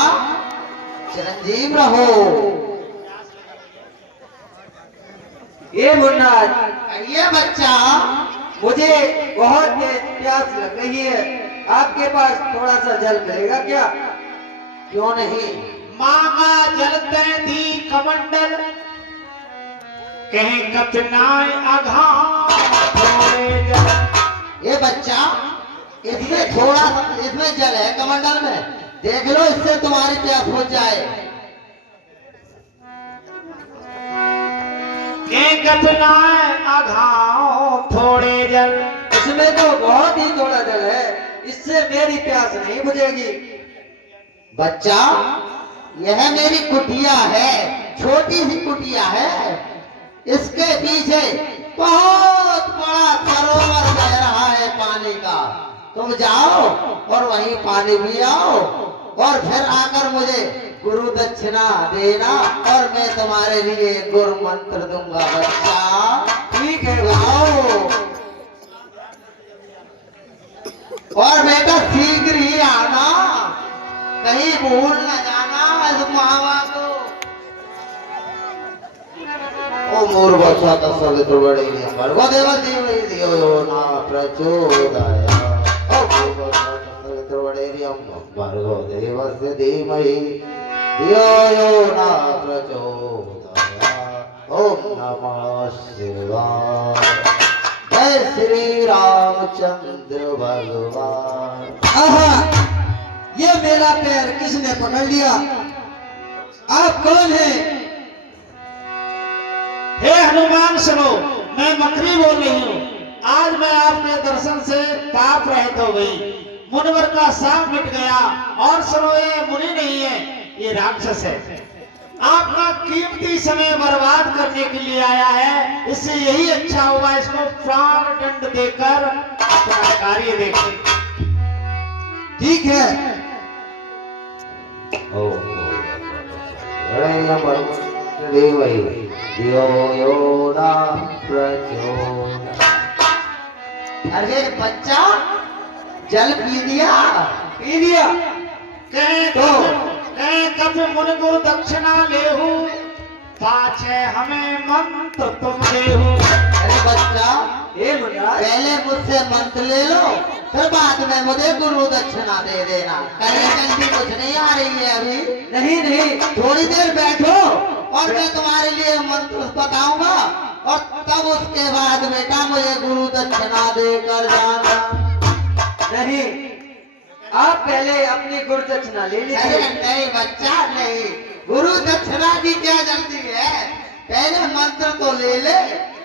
चिरंजीव रहो। हे मुनराज, ये बच्चा मुझे बहुत तेज प्यास लग रही है, आपके पास थोड़ा सा जल मिलेगा क्या? क्यों नहीं? मांगा जलते थी कमंडल, कहीं कतनाए अघाम थोड़े जल। ये बच्चा इसमें थोड़ा इसमें जल है कमंडल में, देख लो इससे तुम्हारी प्यास बुझ जाए। कतनाए अघाम थोड़े जल। इसमें तो बहुत ही थोड़ा जल है, इससे मेरी प्यास नहीं बुझेगी। बच्चा यह मेरी कुटिया है, छोटी सी कुटिया है। इसके पीछे बहुत बड़ा सरोवर बह रहा है पानी का। तुम जाओ और वहीं पानी भी आओ और फिर आकर मुझे गुरु दक्षिणा देना और मैं तुम्हारे लिए गुरु मंत्र दूंगा। बच्चा ठीक है, आओ और बेटा शीघ्र ही आना, कहीं भूल न जाना इस महावा को। ओ मोर बच्चा तो सवित्र बड़ी भर्गो देव दियो ना प्रचोदयात्। ओ मोर बच्चा तो सवित्र बड़ी भर्गो देवस्य धीमहि धियो यो न प्रचोदयात्। ओम नमः शिवाय। जय श्री रामचंद्र भगवान। आहा, ये मेरा पैर किसने पकड़ लिया? आप कौन हैं? हे हनुमान सुनो, मैं मकरी बोल रही हूँ। आज मैं आपके दर्शन से पाप रहित हो गई, मुनवर का शाप मिट गया। और सुनो, ये मुनि नहीं है, ये राक्षस है। आपका कीमती समय बर्बाद करने के लिए आया है। इससे यही अच्छा होगा इसको प्राण दंड देकर अपना कार्य देखें। ठीक है। अरे बच्चा, जल पी लिया? पी लिया कहे कब मुन गुरु दक्षिणा लेहू, पाछे हमें मंत्र तुम देहू। अरे बच्चा, ये पहले मुझसे मंत्र ले लो, फिर बाद में मुझे गुरु दक्षिणा दे देना। कहीं जल्दी कुछ नहीं आ रही है अभी? नहीं, थोड़ी देर बैठो और मैं तुम्हारे लिए मंत्र बताऊंगा, और तब उसके बाद बेटा मुझे गुरु दक्षिणा देकर जाना। नहीं, आप पहले अपनी गुरु दक्षिणा ले लीजिए। अरे नहीं बच्चा, नहीं, गुरु दक्षिणा की क्या जल्दी है? पहले मंत्र तो ले ले,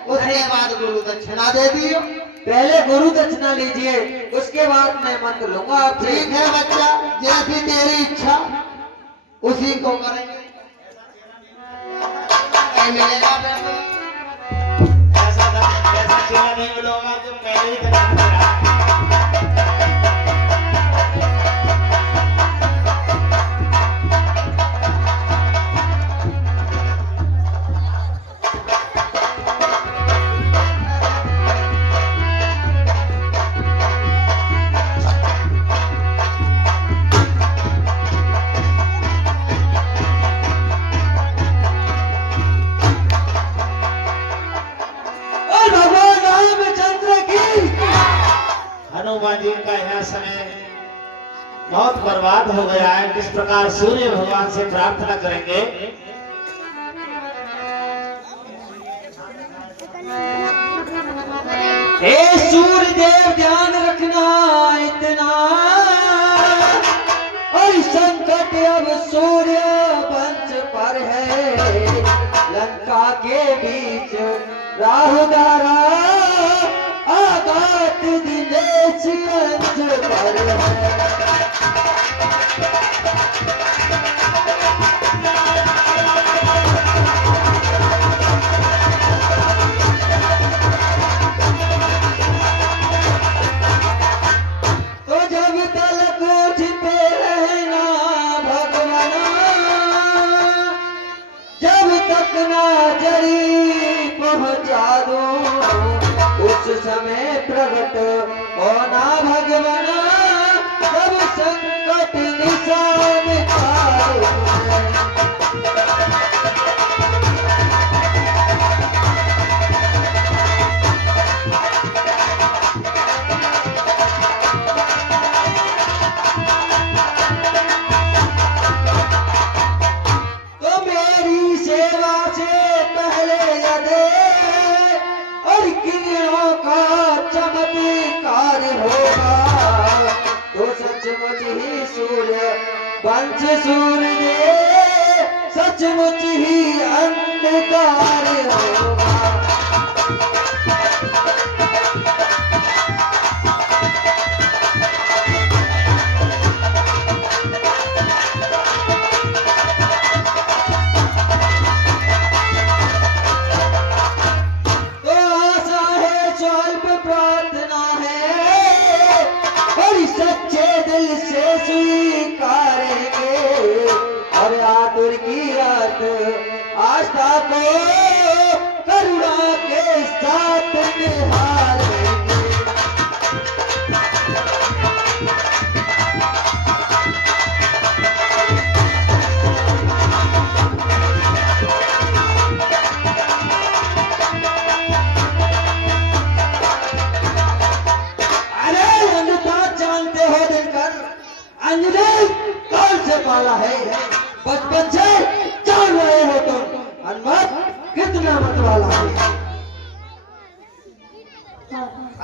उसके बाद गुरु दक्षिणा दे दियो। पहले गुरु दक्षिणा लीजिए, उसके बाद मैं मंत्र लूंगा आप। ठीक है बच्चा, जैसी तेरी इच्छा उसी को करेंगे। मिलेगा ऐसा चेला नहीं मिलोगा जो पहले ही दक्षिणा दे रहा है। हनुमान जी का यह समय बहुत बर्बाद हो गया है। किस प्रकार सूर्य भगवान से प्रार्थना करेंगे? हे सूर्य देव, ध्यान रखना इतना, और संकट अब सूर्य वंश पर है। लंका के बीच राहु धारा आघात दिनेश अंश पर है। तो जब तक छिपे रहना भगवान, जब तक ना जरी पहुंचा दो, उस समय प्रकट होना भगवान, जब संकट निशान पाए। तो मेरी सेवा से पहले यदि और किरणों का चमत्कार होगा, तो सचमुच ही सूर्य वंश सूर्य दे, सचमुच ही अंधकार होगा। तो आशा है, स्वल्प प्रार्थना है, और सच्चे दिल से स्वीकारेंगे, और आतुर की रात आस्था को करुणा के साथ निहारेंगे। अरे अंधता जानते हो दिनकर, अंजलि कौन से पाला है? बचपन से जान रहे हो तुम। हनुमत कितना मत वाला है।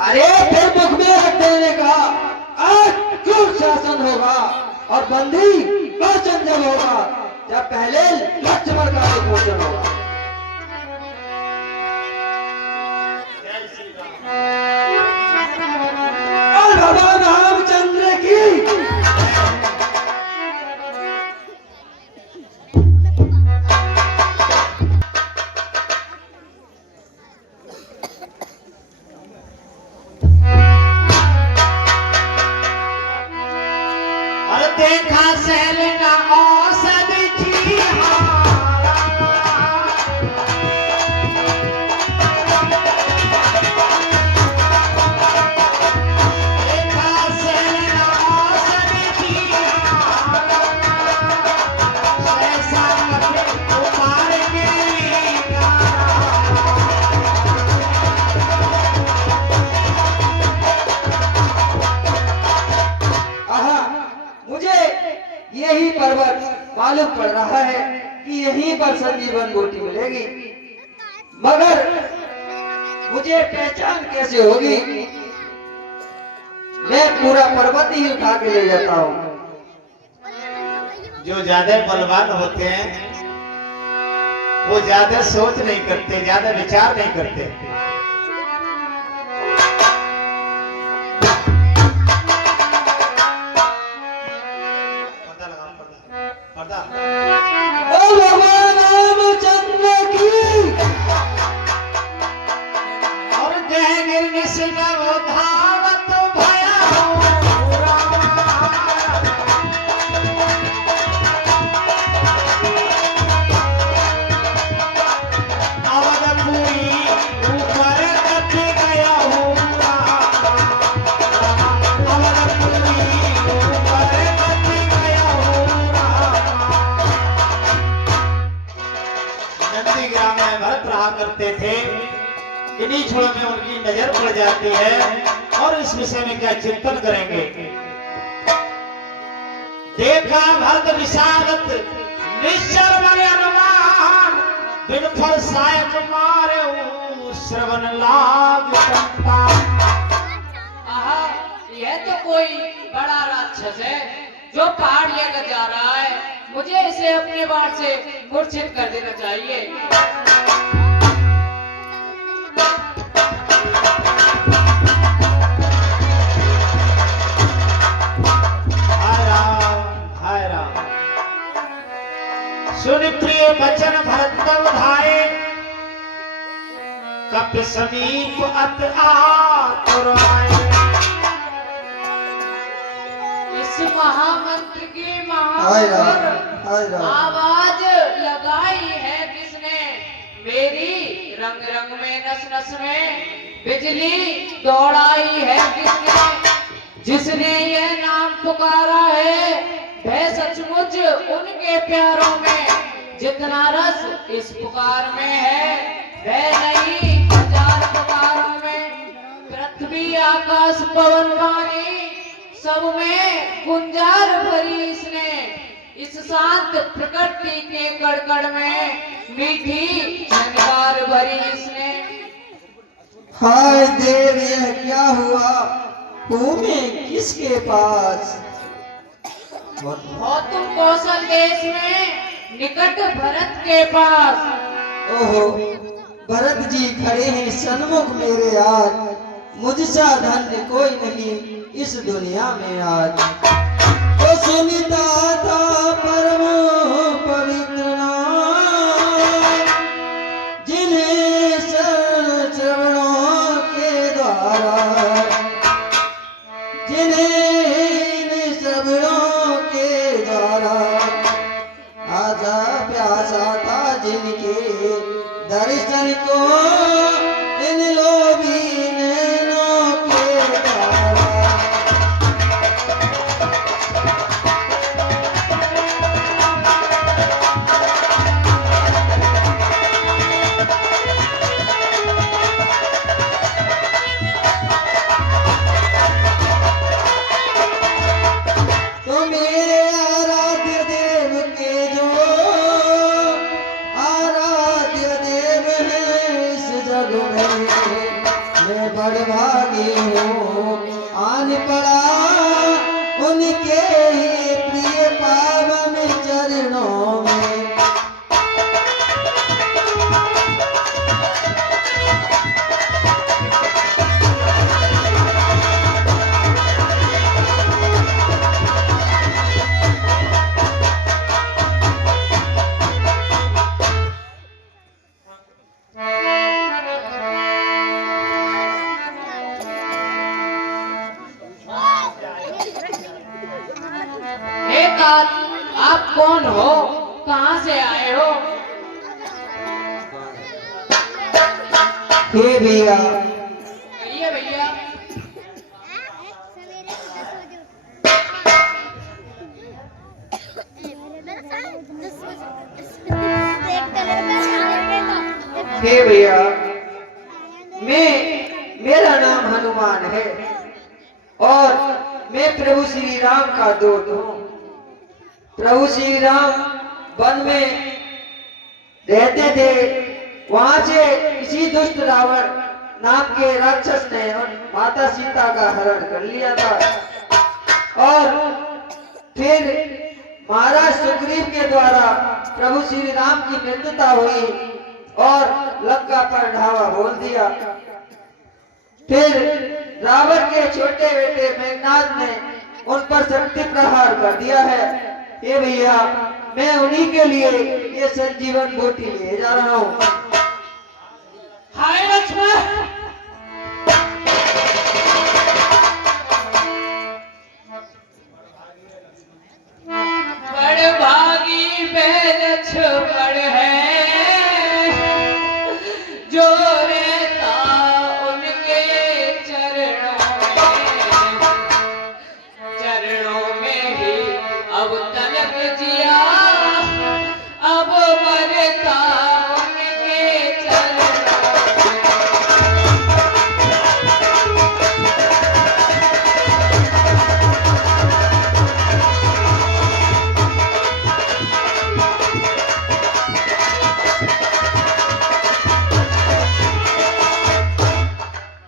अरे फिर मुख में रख देने का आज क्यों शासन होगा और बंदी वचन जब होगा जब पहले लक्ष्मण का विमोचन होगा। और भगवान रामचंद्र की और देखा सैल का औसत थी देखा सैल का औसत थी ऐसा उपार के आहा, मुझे यही पर्वत मालूम पड़ रहा है कि यहीं पर संजीवन बूटी मिलेगी, मगर मुझे पहचान कैसे होगी? मैं पूरा पर्वत ही उठा के ले जाता हूँ। जो ज्यादा बलवान होते हैं वो ज्यादा सोच नहीं करते, ज्यादा विचार नहीं करते। पर्दा लगाओ, पर्दा, पर्दा। ओ भगवान रामचंद्र की और जय गिरनिश नव धावत भया हो रामा। अवधपुरी ऊपर कट गया हो रामा। अवधपुरी ऊपर कट गया हो रामा। नंदीग्राम में भरत रहा करते थे, इन्हीं छोरों में उनकी नजर पड़ जाती है और इस विषय में क्या चिंतन करेंगे। देखा भरत विषादत निश्चर मन अनुमान बिन फल सायक मारे श्रवण लाग संता। आहा, यह तो कोई बड़ा राक्षस है जो पहाड़ लेकर जा रहा है। मुझे इसे अपने बाढ़ से मूर्छित कर देना चाहिए। हाय राम, हाय राम। सुन प्रिय बचन भरत तब धाये कप समीप अत आतुर आए। इस महामंत्र की हाय राम, महान हाय राम। आवाज लगाई है किसने? मेरी रंग रंग में नस नस में बिजली दौड़ाई है किसने? जिसने यह नाम पुकारा है वह सचमुच उनके प्यारों में जितना रस इस पुकार में है वह नहीं हजार पुकारों में। पृथ्वी आकाश पवन वाणी सब में गुंजार भरी इसने। इस शांत प्रकृति के कड़कड़ में मीठी झंकार भरी इसने। हाय देव यह क्या हुआ? हूँ मैं किसके पास? हो तुम कौशल देश में निकट भरत के पास। ओहो, भरत जी खड़े हैं सन्मुख मेरे आज। मुझसा धन्य कोई नहीं इस दुनिया में आज। तो सुनिता था परम पवित्र नाम, जिन्हें शरण चरणों के द्वारा, जिन्हें इन शरणों के द्वारा आजा प्यासा था, जिनके दर्शन को इन लोभी नैनों के द्वारा। तो मेरे आराध्य देव के जो आराध्य आप कौन हो, कहाँ से आए हो? हे भैया, कहिए भैया। हे भैया, मेरा नाम हनुमान है और मैं प्रभु श्री राम का दूत हूँ। प्रभु श्री राम वन में रहते थे, वहां से किसी दुष्ट रावण नाम के राक्षस ने माता सीता का हरण कर लिया था और फिर महाराज सुग्रीव के द्वारा प्रभु श्री राम की मृत्युता हुई और लंका पर ढावा बोल दिया। फिर रावण के छोटे बेटे मेघनाद ने उन पर शक्ति प्रहार कर दिया है। ये भैया, मैं उन्हीं के लिए ये संजीवन बूटी ले जा रहा हूँ। हाय लक्ष्मण, बड़ भागी लक्ष्मण है जो रहता उनके चरणों में ही अब तलक जिया, अब मरता उनके चरणों में।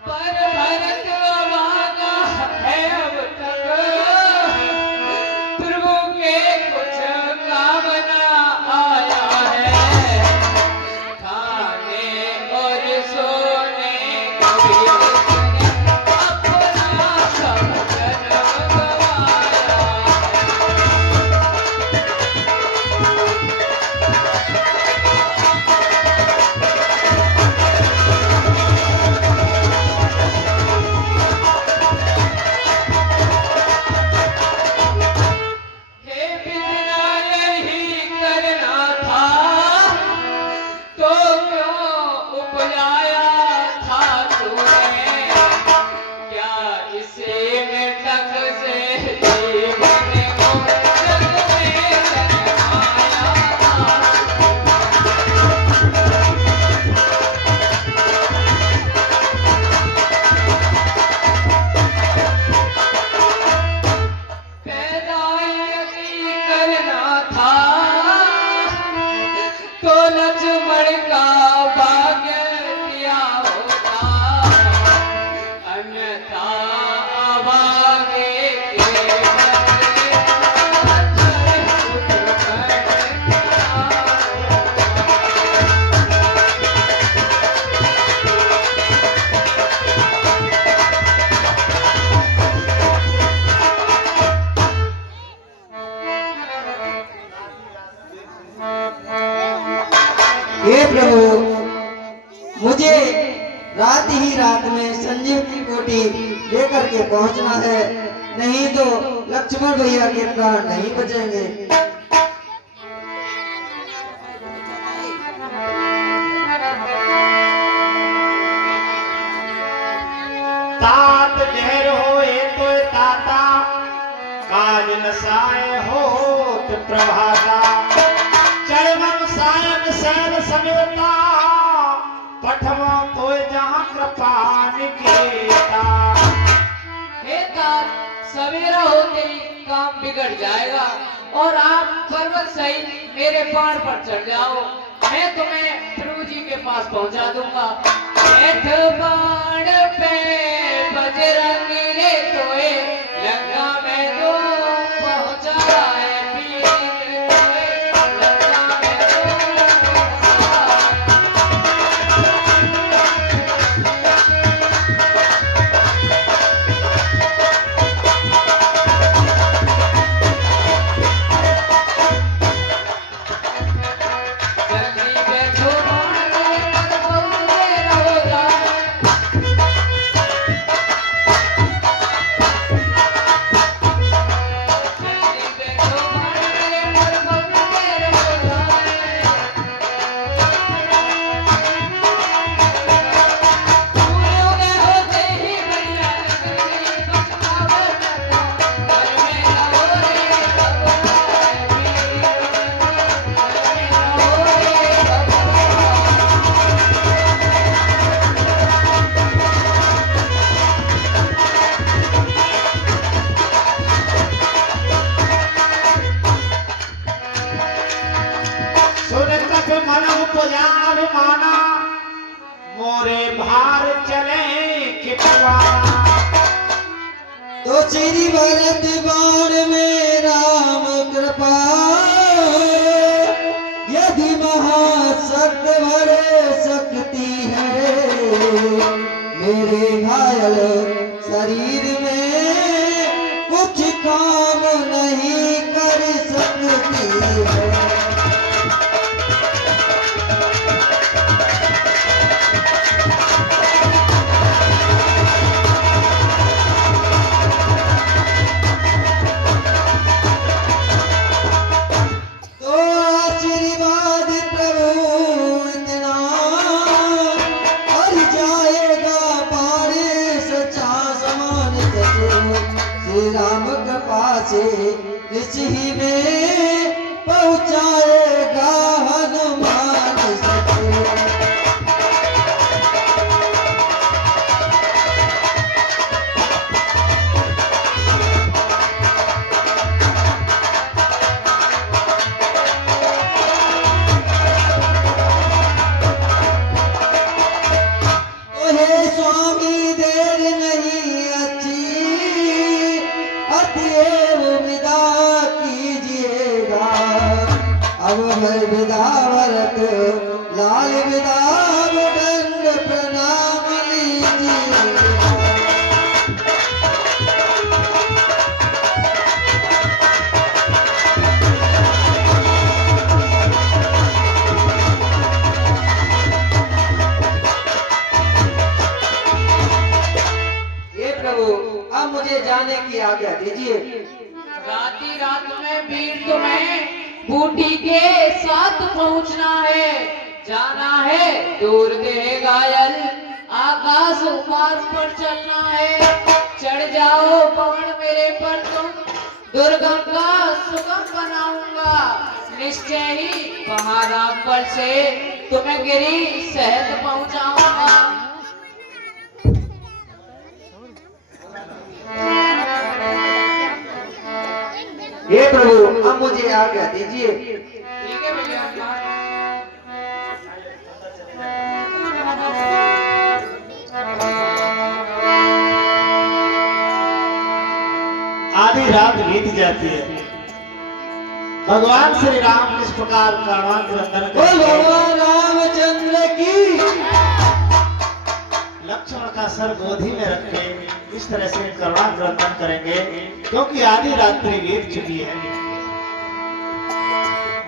पर भरत वादा है अब तक प्रभु के कुछ कामना आया है, खाने और सोने को भी उसने अपना सब जन्म गवाया हे बिना यही करना था तो क्यों उपजाया था तूने, क्या इसे मृतक से जीवन को जग में जन्माया था। पैदा यदि करना था तो लक्ष्मण का भाग्य दिया होता, अन्यथा अभागे के बदले लक्ष्मण पुत्र क्या हे प्रभु, मुझे रात ही रात में संजीवनी कोटी लेकर के पहुंचना है, नहीं तो लक्ष्मण भैया के प्राण नहीं बचेंगे। तात जहर होए तो ताता, काज नसाए हो तो प्रभाता, चढ़वन सायन सैन समेता, पठवा तो जहाँ कृपा निकेता। हे तात, सवेरा होते ही काम बिगड़ जाएगा और आप पर्वत सहित मेरे पहाड़ पर चढ़ जाओ, मैं तुम्हें प्रभु जी के पास पहुंचा दूंगा। बैठ बाण पे बजरंगी रे तोए, लंका में तो पहुंचा है पीर तोए, लंका में तो पहुंचा है। जल्दी बैठो बाण लेकर बहुत देर हो जाए। तो जान माना मोरे भार चले कितवा तो चिरी भरत बाण में राम कृपा यदि महाशक्त भरे शक्ति है मेरे घायल शरीर में कुछ काम नहीं कर सकती है। राम कृपा से निश्चय में पहुँचाएगा हनुमान सचो। ओहे स्वामी देर नहीं अच्छी अतएव विदा कीजिएगा। अब है विदा भरत लाल विदा दंड प्रणाम लीजिएगा। अब मुझे जाने की आज्ञा दीजिए। राती रात में वीर तुम्हें बूटी के साथ पहुंचना है, जाना है दूर देह घायल आकाश मार्ग पर चलना है। चढ़ जाओ पवन मेरे पर तुम, दुर्गम का सुगम बनाऊंगा। निश्चय ही वहां रामबल से तुम्हें गिरी सहत पहुंचाऊंगा। हे प्रभु अब मुझे आज्ञा दीजिए। ठीक है भैया। आधी रात बीत जाती है। भगवान श्री राम इस प्रकार कर्णांतरंदन भगवान रामचंद्र की लक्ष्मण का सर गोदी में रख के इस तरह से कर्णांतरंदन करेंगे, क्योंकि आधी रात्रि बीत चुकी है।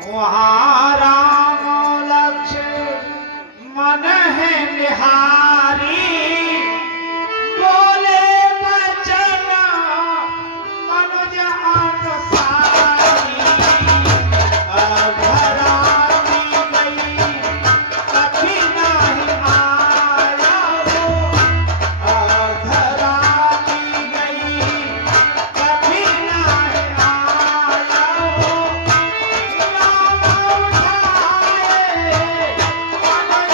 वहाँ राम लक्ष्मण है निहारी, बोले बचन मनुज अनुसारी। अधराती गई कभी नहीं आया हो, अधराती गई कभी नहीं आया हो। राम उठाए अमर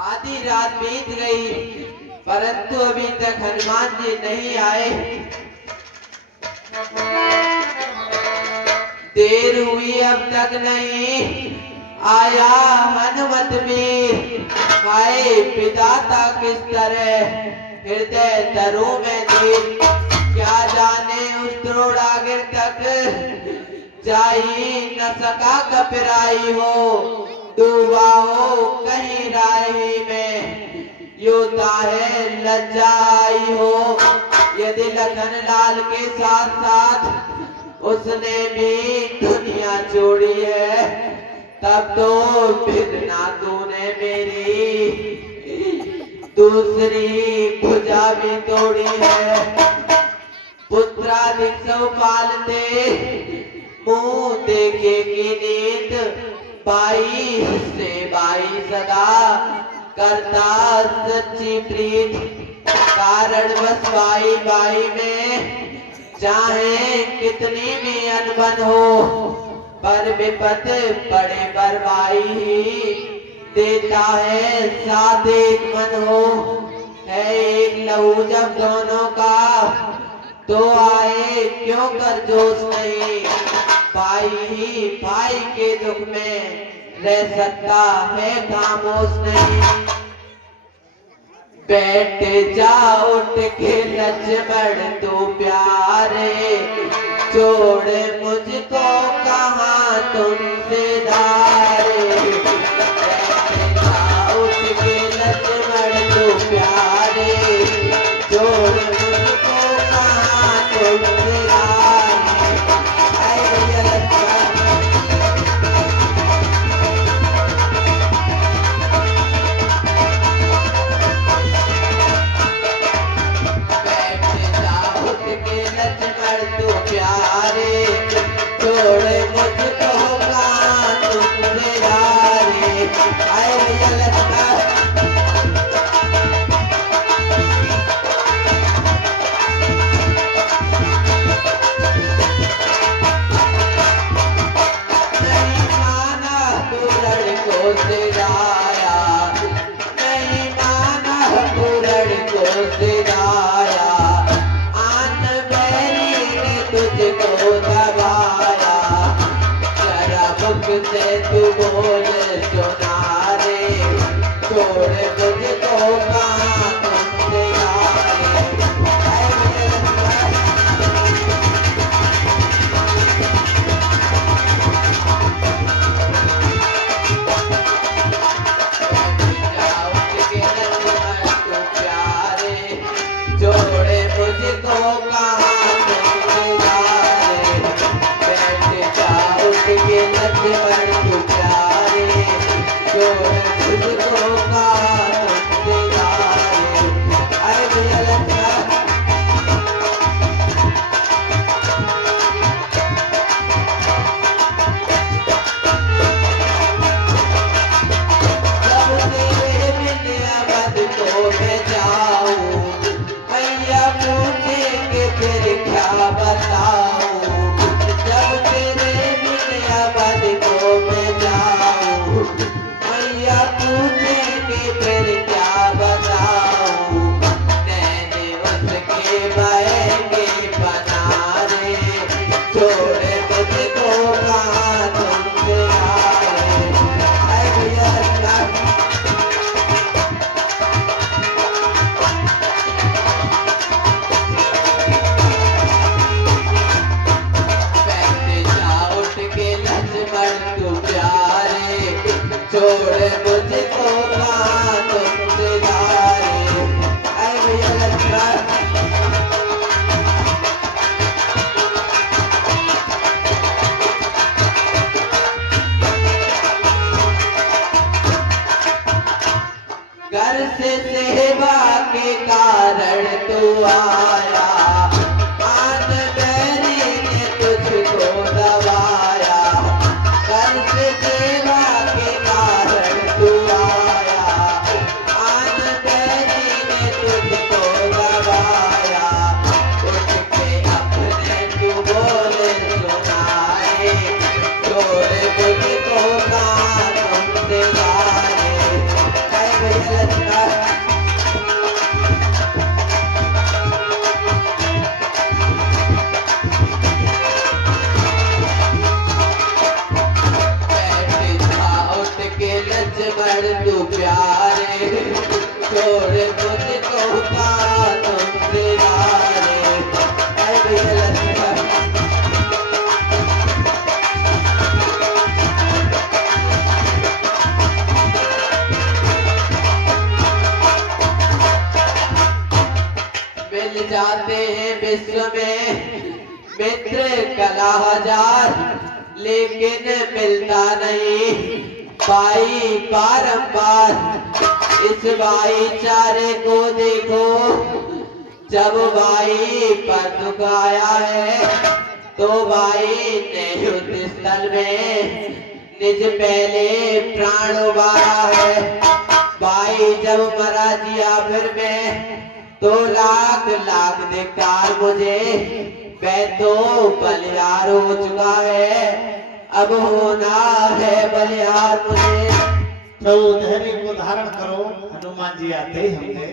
आधी रात बीत गई परंतु अभी तक हनुमान जी नहीं आए। देर हुई अब तक नहीं आया हनुमत वीर। आए पिताता किस तरह हृदय तरु में दीप। क्या जाने उस द्रोणागिर तक जाई न सका कपिराई हो। डूबा हो कहीं राही में योता है लज्जाई हो। यदि लखन लाल के साथ साथ उसने भी दुनिया छोड़ी है, तब तो फिर ना तूने मेरी दूसरी भुजा भी तोड़ी है। पुत्राधिक सौ पालते मुंह देखे की नींद बाई से बाई सदा करता सच्ची प्रीत। कारण बस बाई बाई में चाहे कितनी भी अनबन हो, पर विपत पड़े पर भाई देता है साथ एक मन हो। है एक लहू जब दोनों का तो आए क्यों कर जोश नहीं। भाई ही भाई के दुख में रह सकता है खामोश नहीं। बैठ जा उठ के लक्ष्मण तू प्यारे छोड़ मुझको कहाँ तुमसे धारे। बैठ जा उठ के लक्ष्मण तू प्यारे छोड़ मुझको कहाँ तुमसे धारे। आए भैया लक्ष्मण प्यारे छोड़ मुझको कहाँ तुमसे धारे। आए भैया लक्ष्मण नहीं माना तू लड़कों से गाया। नहीं माना तू लड़कों से गाया। तुझको दबाया जरा मुख से तू बोल सुना रे छोड़ मुझको कहाँ तुमसे प्यारे छोड़े मुझको कहाँ के लक्ष्मण तू प्यारे छोड़ मुझको कहाँ तुमसे धारे। आए भैया लक्ष्मण जब तेरे मिलिया बद को मैं जाऊं भैया पूछेंगे फिर क्या बताऊं। जब तेरे बद को मैं जाऊं भैया पूछेंगे फिर क्या बताऊं। नैने उसके बहेंगे बना रे छोड़ मुझको कहाँ तुमसे आए। आए भैया लक्ष्मण तू प्यारे छोड़ मुझको कहाँ तुमसे धारे। आए भैया लक्ष्मण घर से सेवा के कारण तू आया। आन बैरी ने तुझको दबाया। घर से सेवा के कारण तू आया। आन बैरी ने तुझको दबाया। उठ के अपने तू बोले सुनाए छोड़ मुझको कहाँ तुमसे धारे। आए भैया लक्ष्मण लक्ष्मण तू प्यारे छोड़ मुझको कहाँ तुमसे धारे। आए भैया लक्ष्मण मिल जाते हैं विश्व में मित्र कला हजार लेकिन मिलता नहीं भाई बारंबार। इस भाईचारे को देखो जब भाई पर दुख आया है तो भाई ने युद्ध स्थल में निज पहले प्राण उबारा है। भाई जब मरा जिया फिर में तो लाख लाख धिक्कार मुझे, मैं तो बलियार हो चुका है। अब होना है बलिहार मुझे। प्रभु धैर्य को धारण करो, हनुमान जी आते होंगे।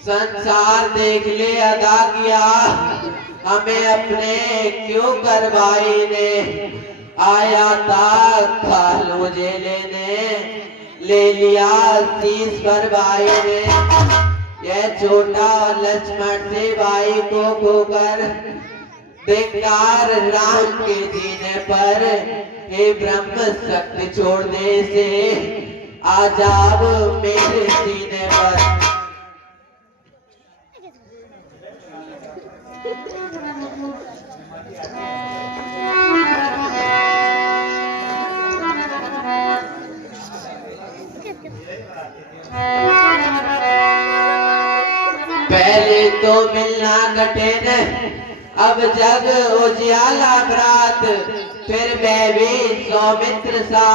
संसार देख ले अदा किया, हमें अपने क्यों करवाई ने। आया था खाल मुझे लेने, ले लिया शीश पर भाई ने। यह छोटा लक्ष्मण से भाई को खोकर, बेकार राम के जीने पर। हे ब्रह्म शक्ति छोड़ दे से, आजाब मेरे सीने पर। पहले तो मिलना कठिन, अब जग उजियाला रात। फिर मैं भी सौमित्र सा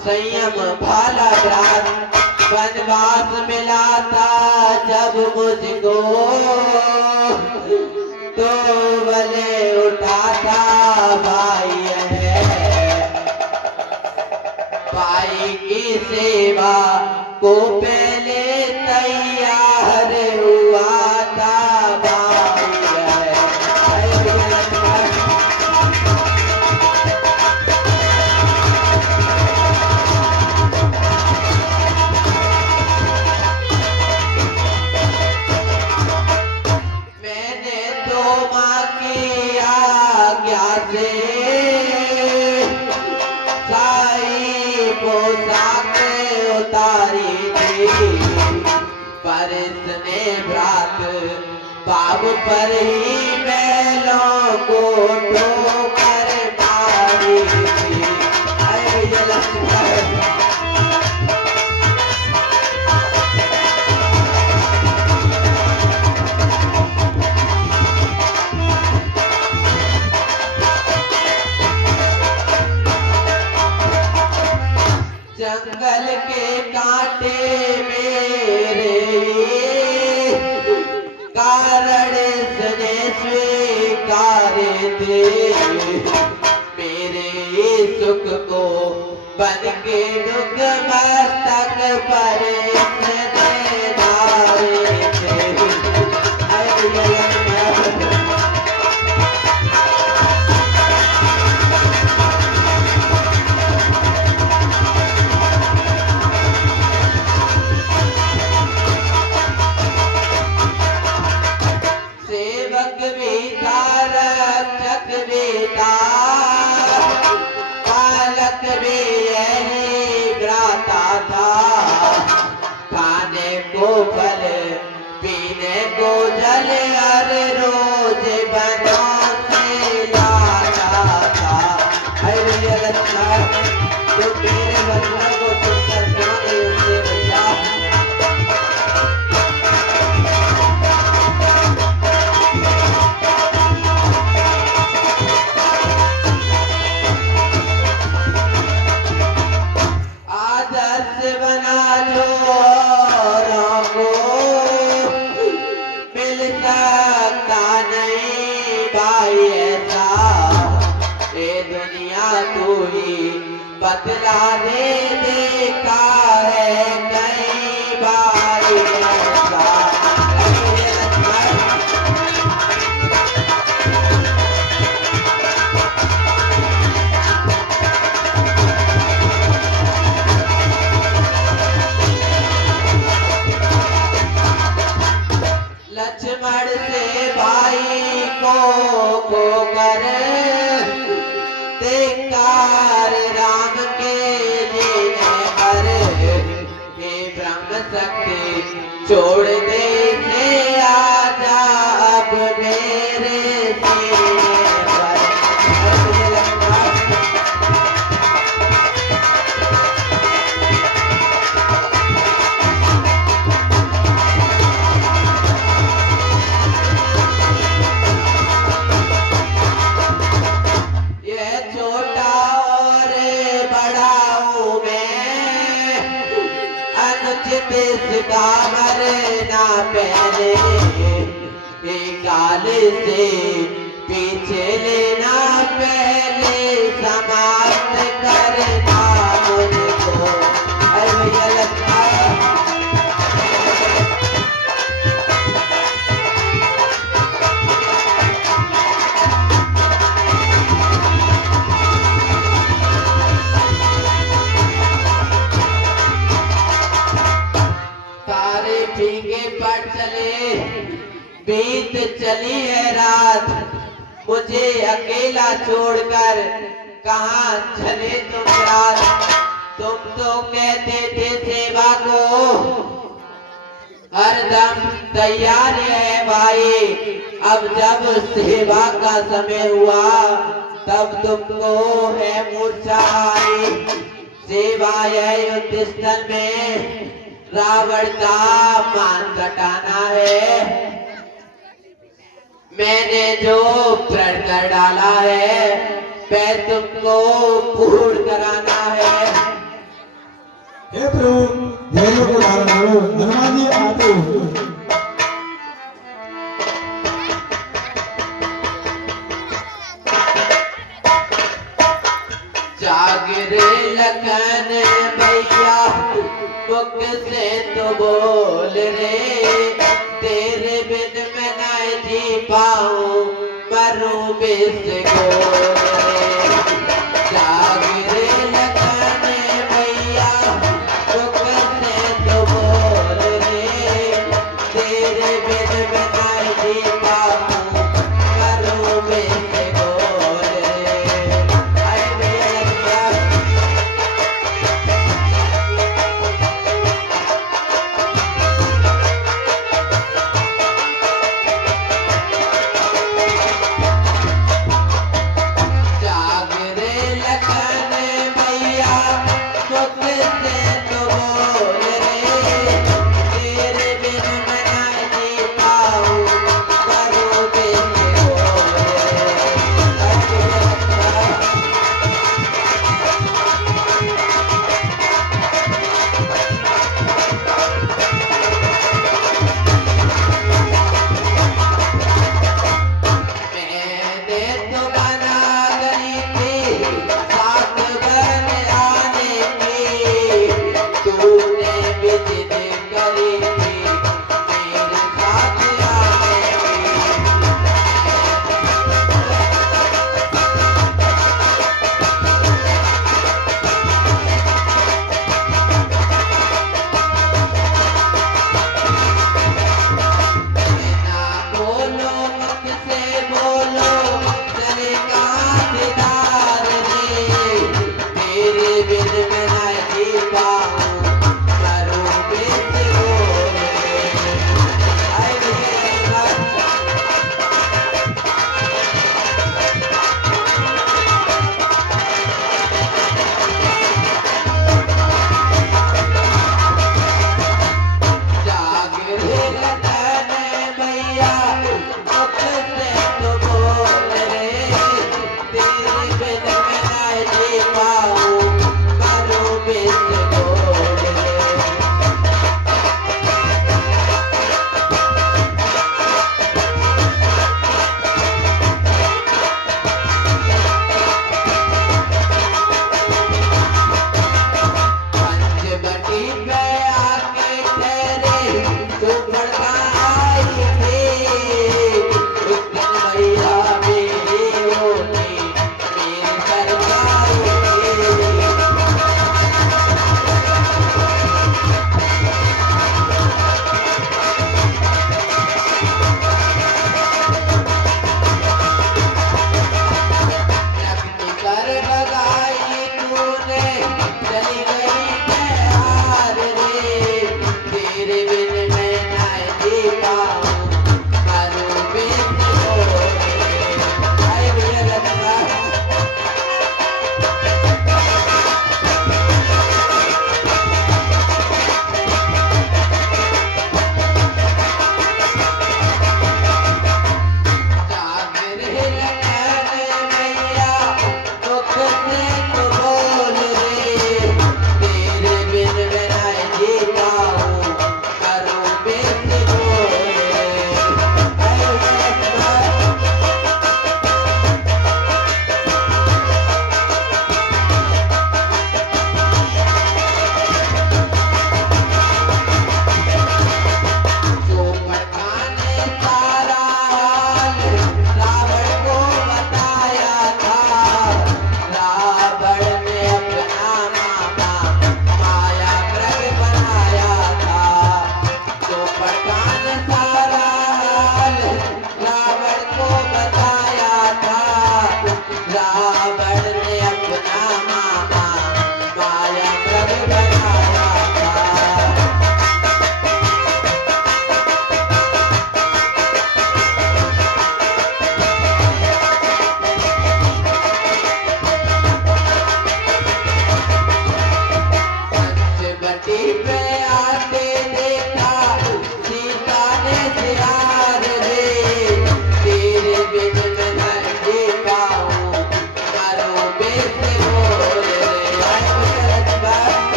संयम भाला रात। वनवास मिला था जब मुझको, तो भले उठा था भाई है। भाई की सेवा को पहले तैयार हुआ था भाई है। मैंने तो माँ की आज्ञा से साई पोशाक उतारी थी, पर इसने भ्रात बाब पर ही बैलों को ठोकर मारी थी। अरे ये लक्ष्मण जंगल के कांटे मेरे कारण इसने स्वीकारे थे। मेरे सुख को बन के दुख मस्तक पर इसने डाले थे। सेवक भी था, रक्षक भी था, पालक भी यही भ्राता था। खाने को फल, पीने को जल, हर रोज बनों से लाता था। अरे लक्ष्मण, तो मेरे बच्चों को सुनकर क्यों नहीं उनसे भैया। आदर्श बना लो औरों को, मिल सकता नहीं भाई ऐसा। ये दुनिया तू ही बतला दे, देखा है कई बार ऐसा। लक्ष्मण से भाई को खोकर, धिक्कार राम के जीने पर। हे ब्रह्म शक्ति छोड़ दे से, आजा अब मेरे सीने पर। ये छोटा और बड़ा हूँ मैं, अनुचित इसका मरना पहले। ये काल से पीछे लेना पहले, समाप्त बीत चली है रात, मुझे अकेला छोड़कर कहाँ चले तुम रात। तुम तो कहते थे सेवा को हरदम तैयार है भाई, अब जब सेवा का समय हुआ तब तुमको है मूर्छा आई। सेवा है युद्ध स्थल में रावण का मान घटाना है, मैंने जो प्रण कर डाला है वह तुमको पूर्ण कराना है। हे प्रभु धैर्य को धारण करो, हनुमान जी आते हो। जागरे लखन भैया मुख से तो बोल रे, तेरे बिन मैं न जी पाऊं मरूं बिस गोल रे। जागरे लखन भैया मुख से तो बोल रे, तेरे बिन मैं न जी पाऊं मरूं बिस गोल रे। आए भैया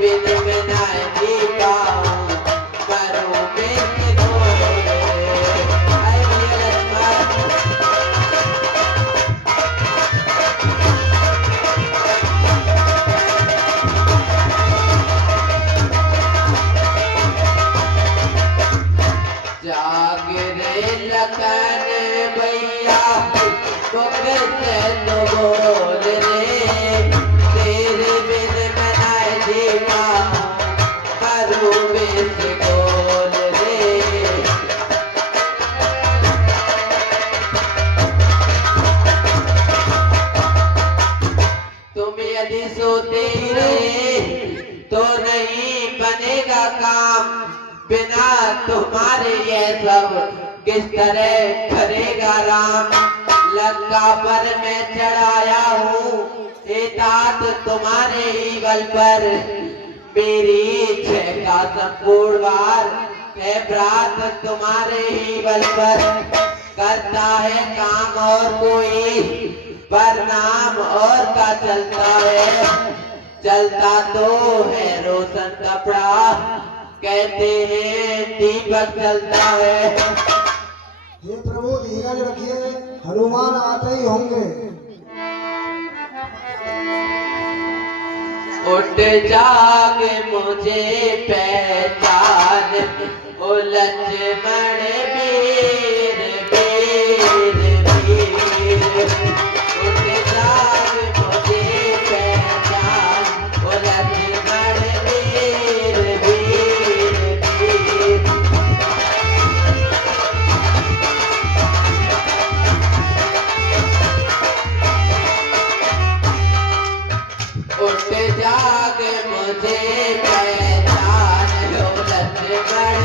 बिन बिना जी पाऊं करूं बिन बोले। हाय भैया लक्ष्मण। जाग रे लखन भैया मुख से तो बोल रे, तेरे बिन मैं जी पाऊं करूं बिन बोल रे। तुम यदि सोते रहे तो नहीं बनेगा काम, बिना तुम्हारे ये सब किस तरह करेगा राम। लंका पर मैं चढ़ाया हूँ हे तात तुम्हारे ही बल पर, मेरी इच्छा का संपूर्ण वार है भ्रात तुम्हारे ही बल पर। करता है काम और कोई पर नाम और का चलता है, चलता तो है रोशन कपड़ा कहते हैं दीपक जलता है। हे प्रभु धीरज रखिए, हनुमान आते ही होंगे। उठ जाग मुझे पहचान ओ लक्ष्मण वीर वीर वीर। उठ जाग मुझे पहचान ओ लक्ष्मण वीर वीर वीर। उठ जाग मुझे पहचान लो लक्ष्मण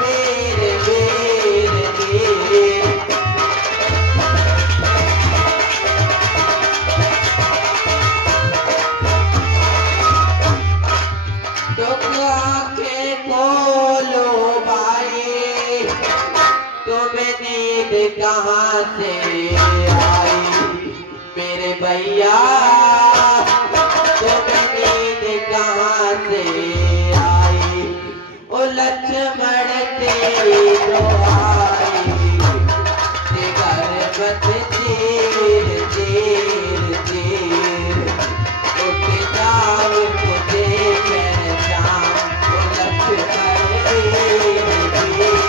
वीर वीर वीर। तुम आंखें खोलो भाई, तुम्हें नींद कहाँ से आई मेरे भैया, तुम्हें नींद कहाँ से आई। ओ लक्ष्मण तेरी दुआई जिगर मत चीर चीर चीर। उठ जाओ मुझे पहचान ओ लक्ष्मण वीर वीर।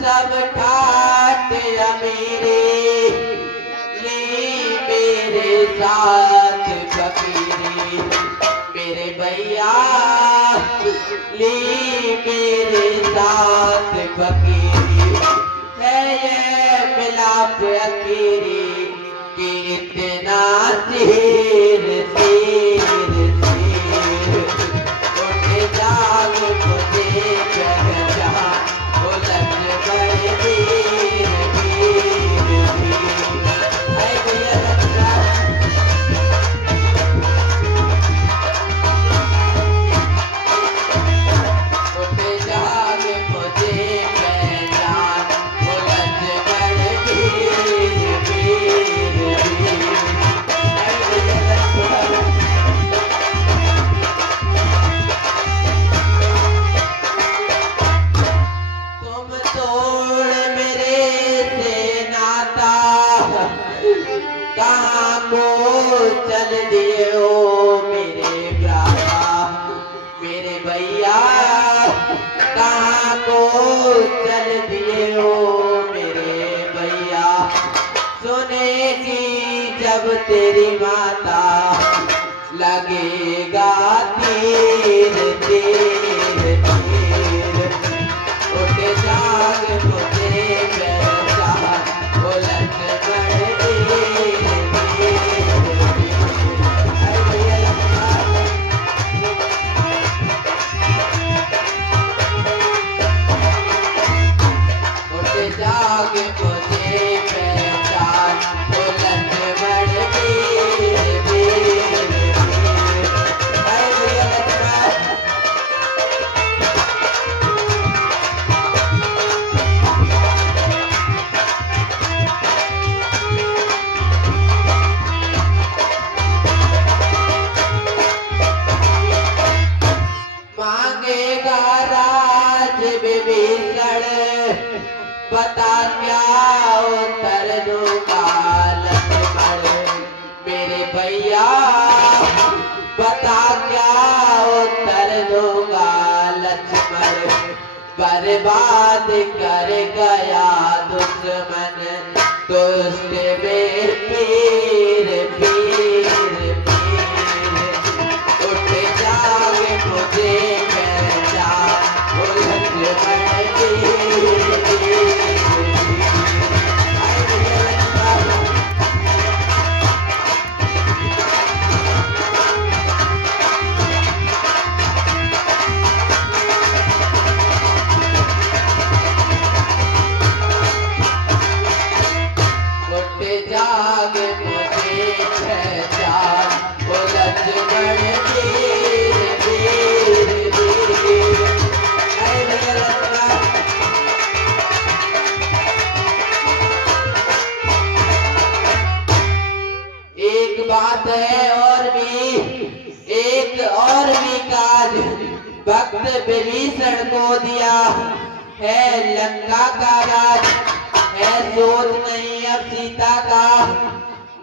सब ठाट अमीरी ली मेरे साथ फकीरी मेरे भैया, ली मेरे साथ फकीरी है ये मिलाप अकीरी कि इतना तीर तीर तीर। उठ जाग मुझे पहचान ओ लक्ष्मण वीर वीर वीर। हाय भैया लक्ष्मण। उठ जाग मुझे पहचान ओ लक्ष्मण वीर वीर वीर। हाय भैया लक्ष्मण। तुम तोड़ मेरे से नाता कहाँ को चल दिए हो मेरे भ्राता मेरे भैया, कहाँ को चल दिए हो मेरे भैया। सुनेगी जब तेरी माता लगेगा तीर तीर तीर। उठ जाग मुझे पहचान ओ लक्ष्मण वीर वीर। विभीषण बता क्या उत्तर दूंगा लक्ष्मण मेरे भैया बता क्या उत्तर दूंगा लक्ष्मण बर्बाद कर गया दुश्मन दुष्ट मेर पीर पीर पीर उठ जागे मुझे पहचान वो लक्ष्मण पीर पीर जाग मुझे पहचान वो लक्ष्मण वीर वीर वीर एक बात है एक और भी काज भक्त विभीषण को दिया है लंका का राज है सोच नहीं अब सीता का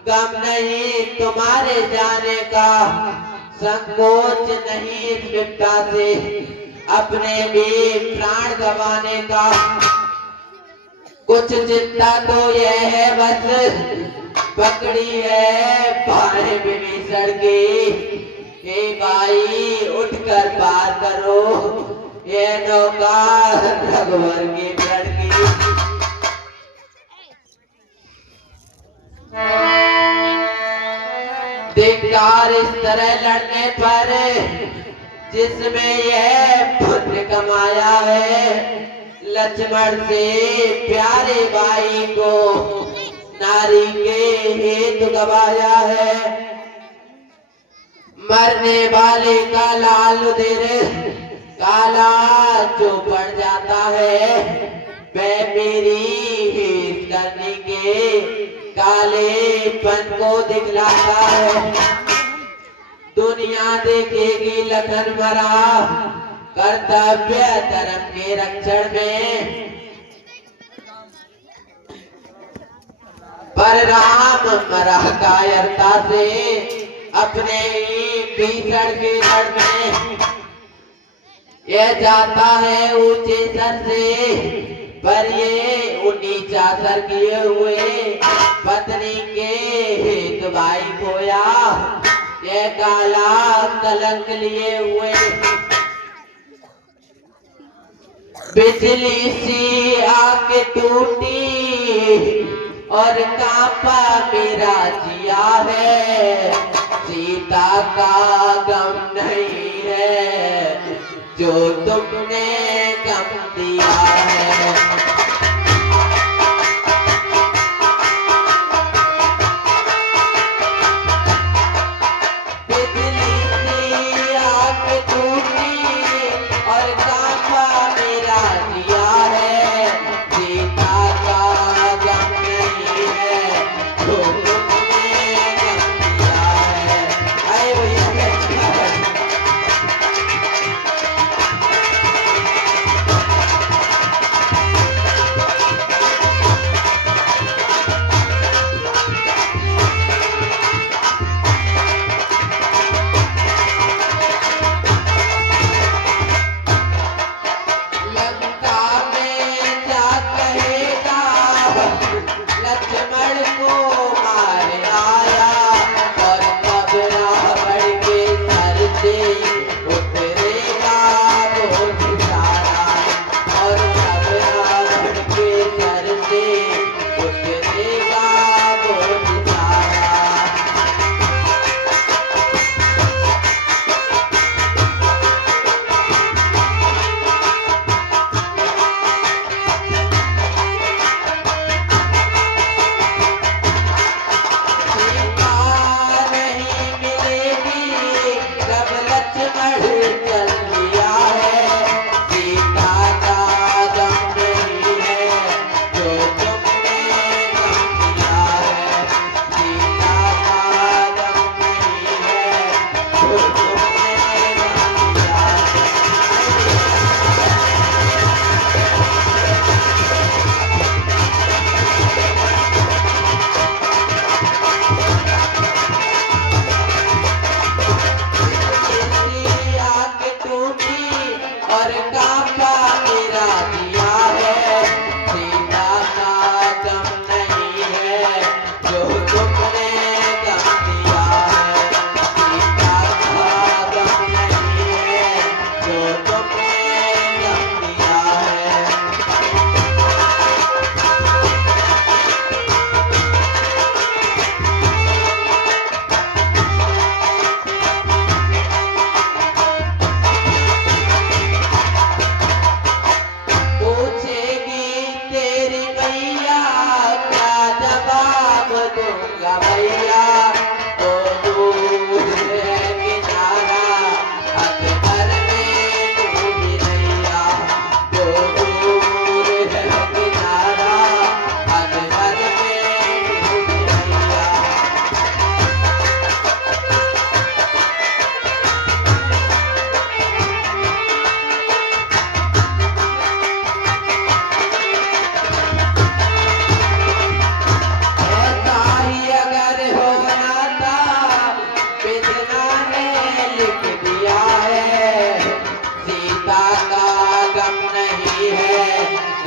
गम नहीं तुम्हारे जाने का संकोच नहीं इस विपदा से अपने भी प्राण गंवाने का कुछ चिंता तो यह है बस पकड़ी है बाहें विभीषण की हे भाई उठकर पार करो ये नौका रघुवर की प्रण की धिक्कार इस तरह लड़ने पर जिसमें यह पुण्य कमाया है लक्ष्मण से प्यारे भाई को नारी के हेतु गवाया है मरने वाले का लाल उदिर काला जो पड़ जाता है वह मेरी हित करने के कालेपन को दिखलाता है दुनिया देखेगी लखन मरा कर्तव्य धर्म के रक्षण में पर राम मरा कायरता से अपने ही भीषण के गढ़ में यह जाता है ऊंचे सर से पर ये नीचा सर किए हुए पत्नी के हेतु भाई खोया ये काला कलंक लिए हुए बिजली सी आके टूटी और कांपा मेरा जिया है सीता का गम नहीं है जो तुमने गम दिया है बिजली सी आके टूटी और कांपा मेरा जिया है सीता का गम नहीं है जो तुमने गम दिया है आए भैया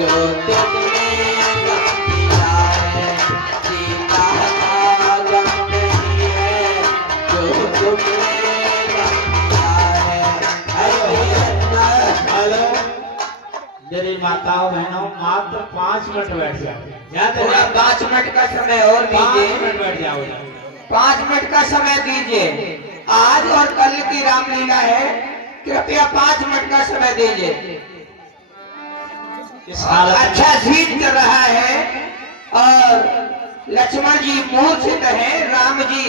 जो तुमने गम दिया है, सीता का गम नहीं है, जो तुमने गम दिया है। हेलो मेरी माताओं बहनों, मात्र 5 मिनट बैठ जाओ। याद है थोड़ा 5 मिनट का समय और 5 दीजिए, मिनट बैठ जाओ। 5 मिनट का समय दीजिए। आज और कल की रामलीला है, कृपया 5 मिनट का समय दीजिए। इस हालत में अच्छा सीन चल रहा है और लक्ष्मण जी मूर्छित हैं, राम जी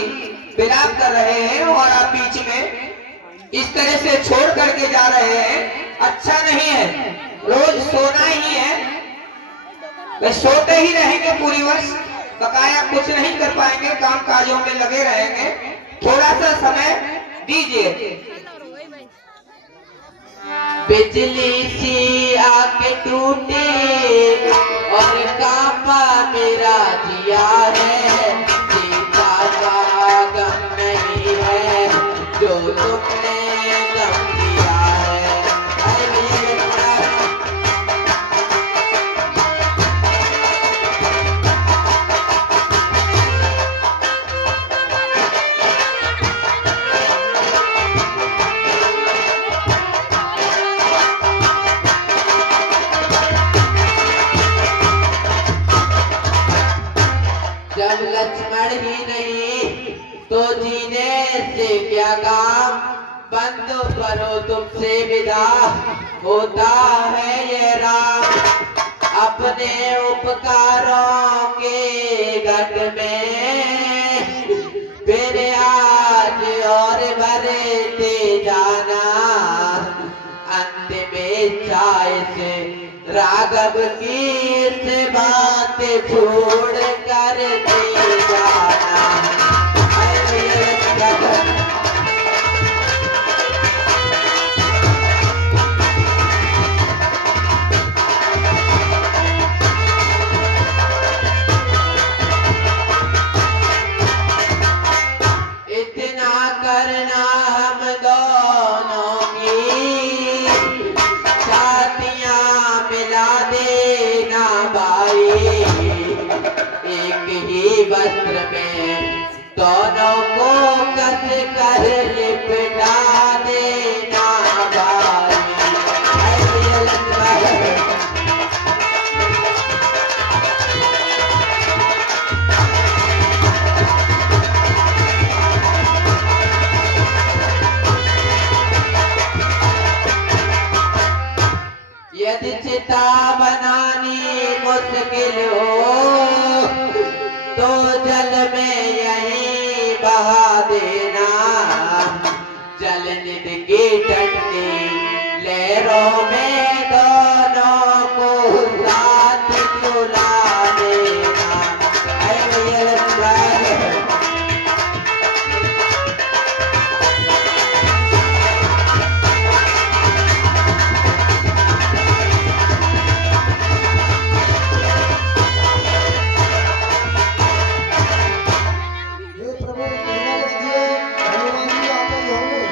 विलाप कर रहे हैं और आप बीच में इस तरह से छोड़ करके जा रहे हैं। अच्छा नहीं है, रोज सोना ही है, वे सोते ही रहेंगे पूरी वर्ष, बकाया कुछ नहीं कर पाएंगे, काम काजों में लगे रहेंगे। थोड़ा सा समय दीजिए। बिजली सी आके टूटी और कांपा मेरा जिया है, सीता का गम नहीं है, जो तुमने गम दिया है। जब लक्ष्मण ही नहीं तो जीने से क्या काम, बंद करो तुमसे विदा, होता है ये राम। अपने उपकारों के घट में फिर आज और भरते जाना, अंत में चाय से राघव की इस बात छोड़ कर दे जाना। इतना करना हम दोनों की, साथियां मिला देना भाई, एक ही वस्त्र में दोनों को कस कर लिपटा देना भाई। यदि चिता बनानी मुश्किल हो तो जल में यहीं बहा देना, जल निधि की टटनी लहरों में दोनों को साथ चुला देना। हे प्रभु कृपा कीजिए, हनुमान जी आते ही होंगे।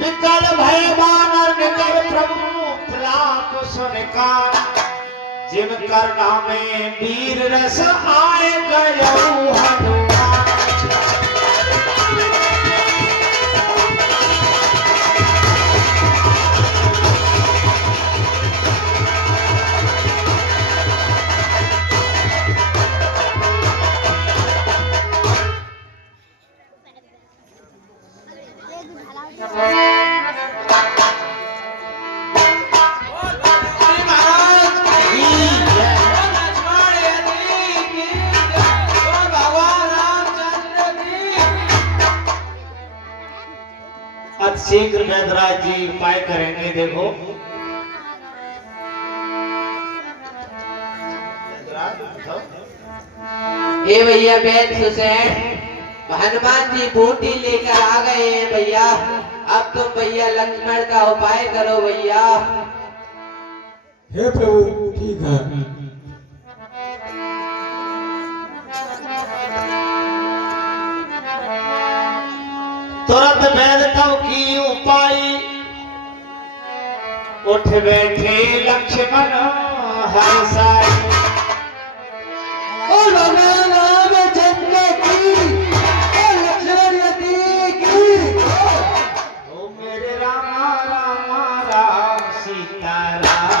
निकल भयवान और निकल प्रभु फिलाप सुनिका, जिन करना में वीर रस आए गयो हनुमान। शीघ्र वैदराज जी उपाय करेंगे। देखो ये भैया बैन सुसैन, हनुमान जी बूटी लेकर आ गए हैं भैया। अब तुम भैया लक्ष्मण का उपाय करो भैया। हे प्रभु ठीक है। तुरंत वैद तब की उपाय, उठ बैठे लक्ष्मण बरसाई। और भगवान रामचंद्र की और लक्ष्मण यति की ओ मेरे रामा रामा राम सीता राम।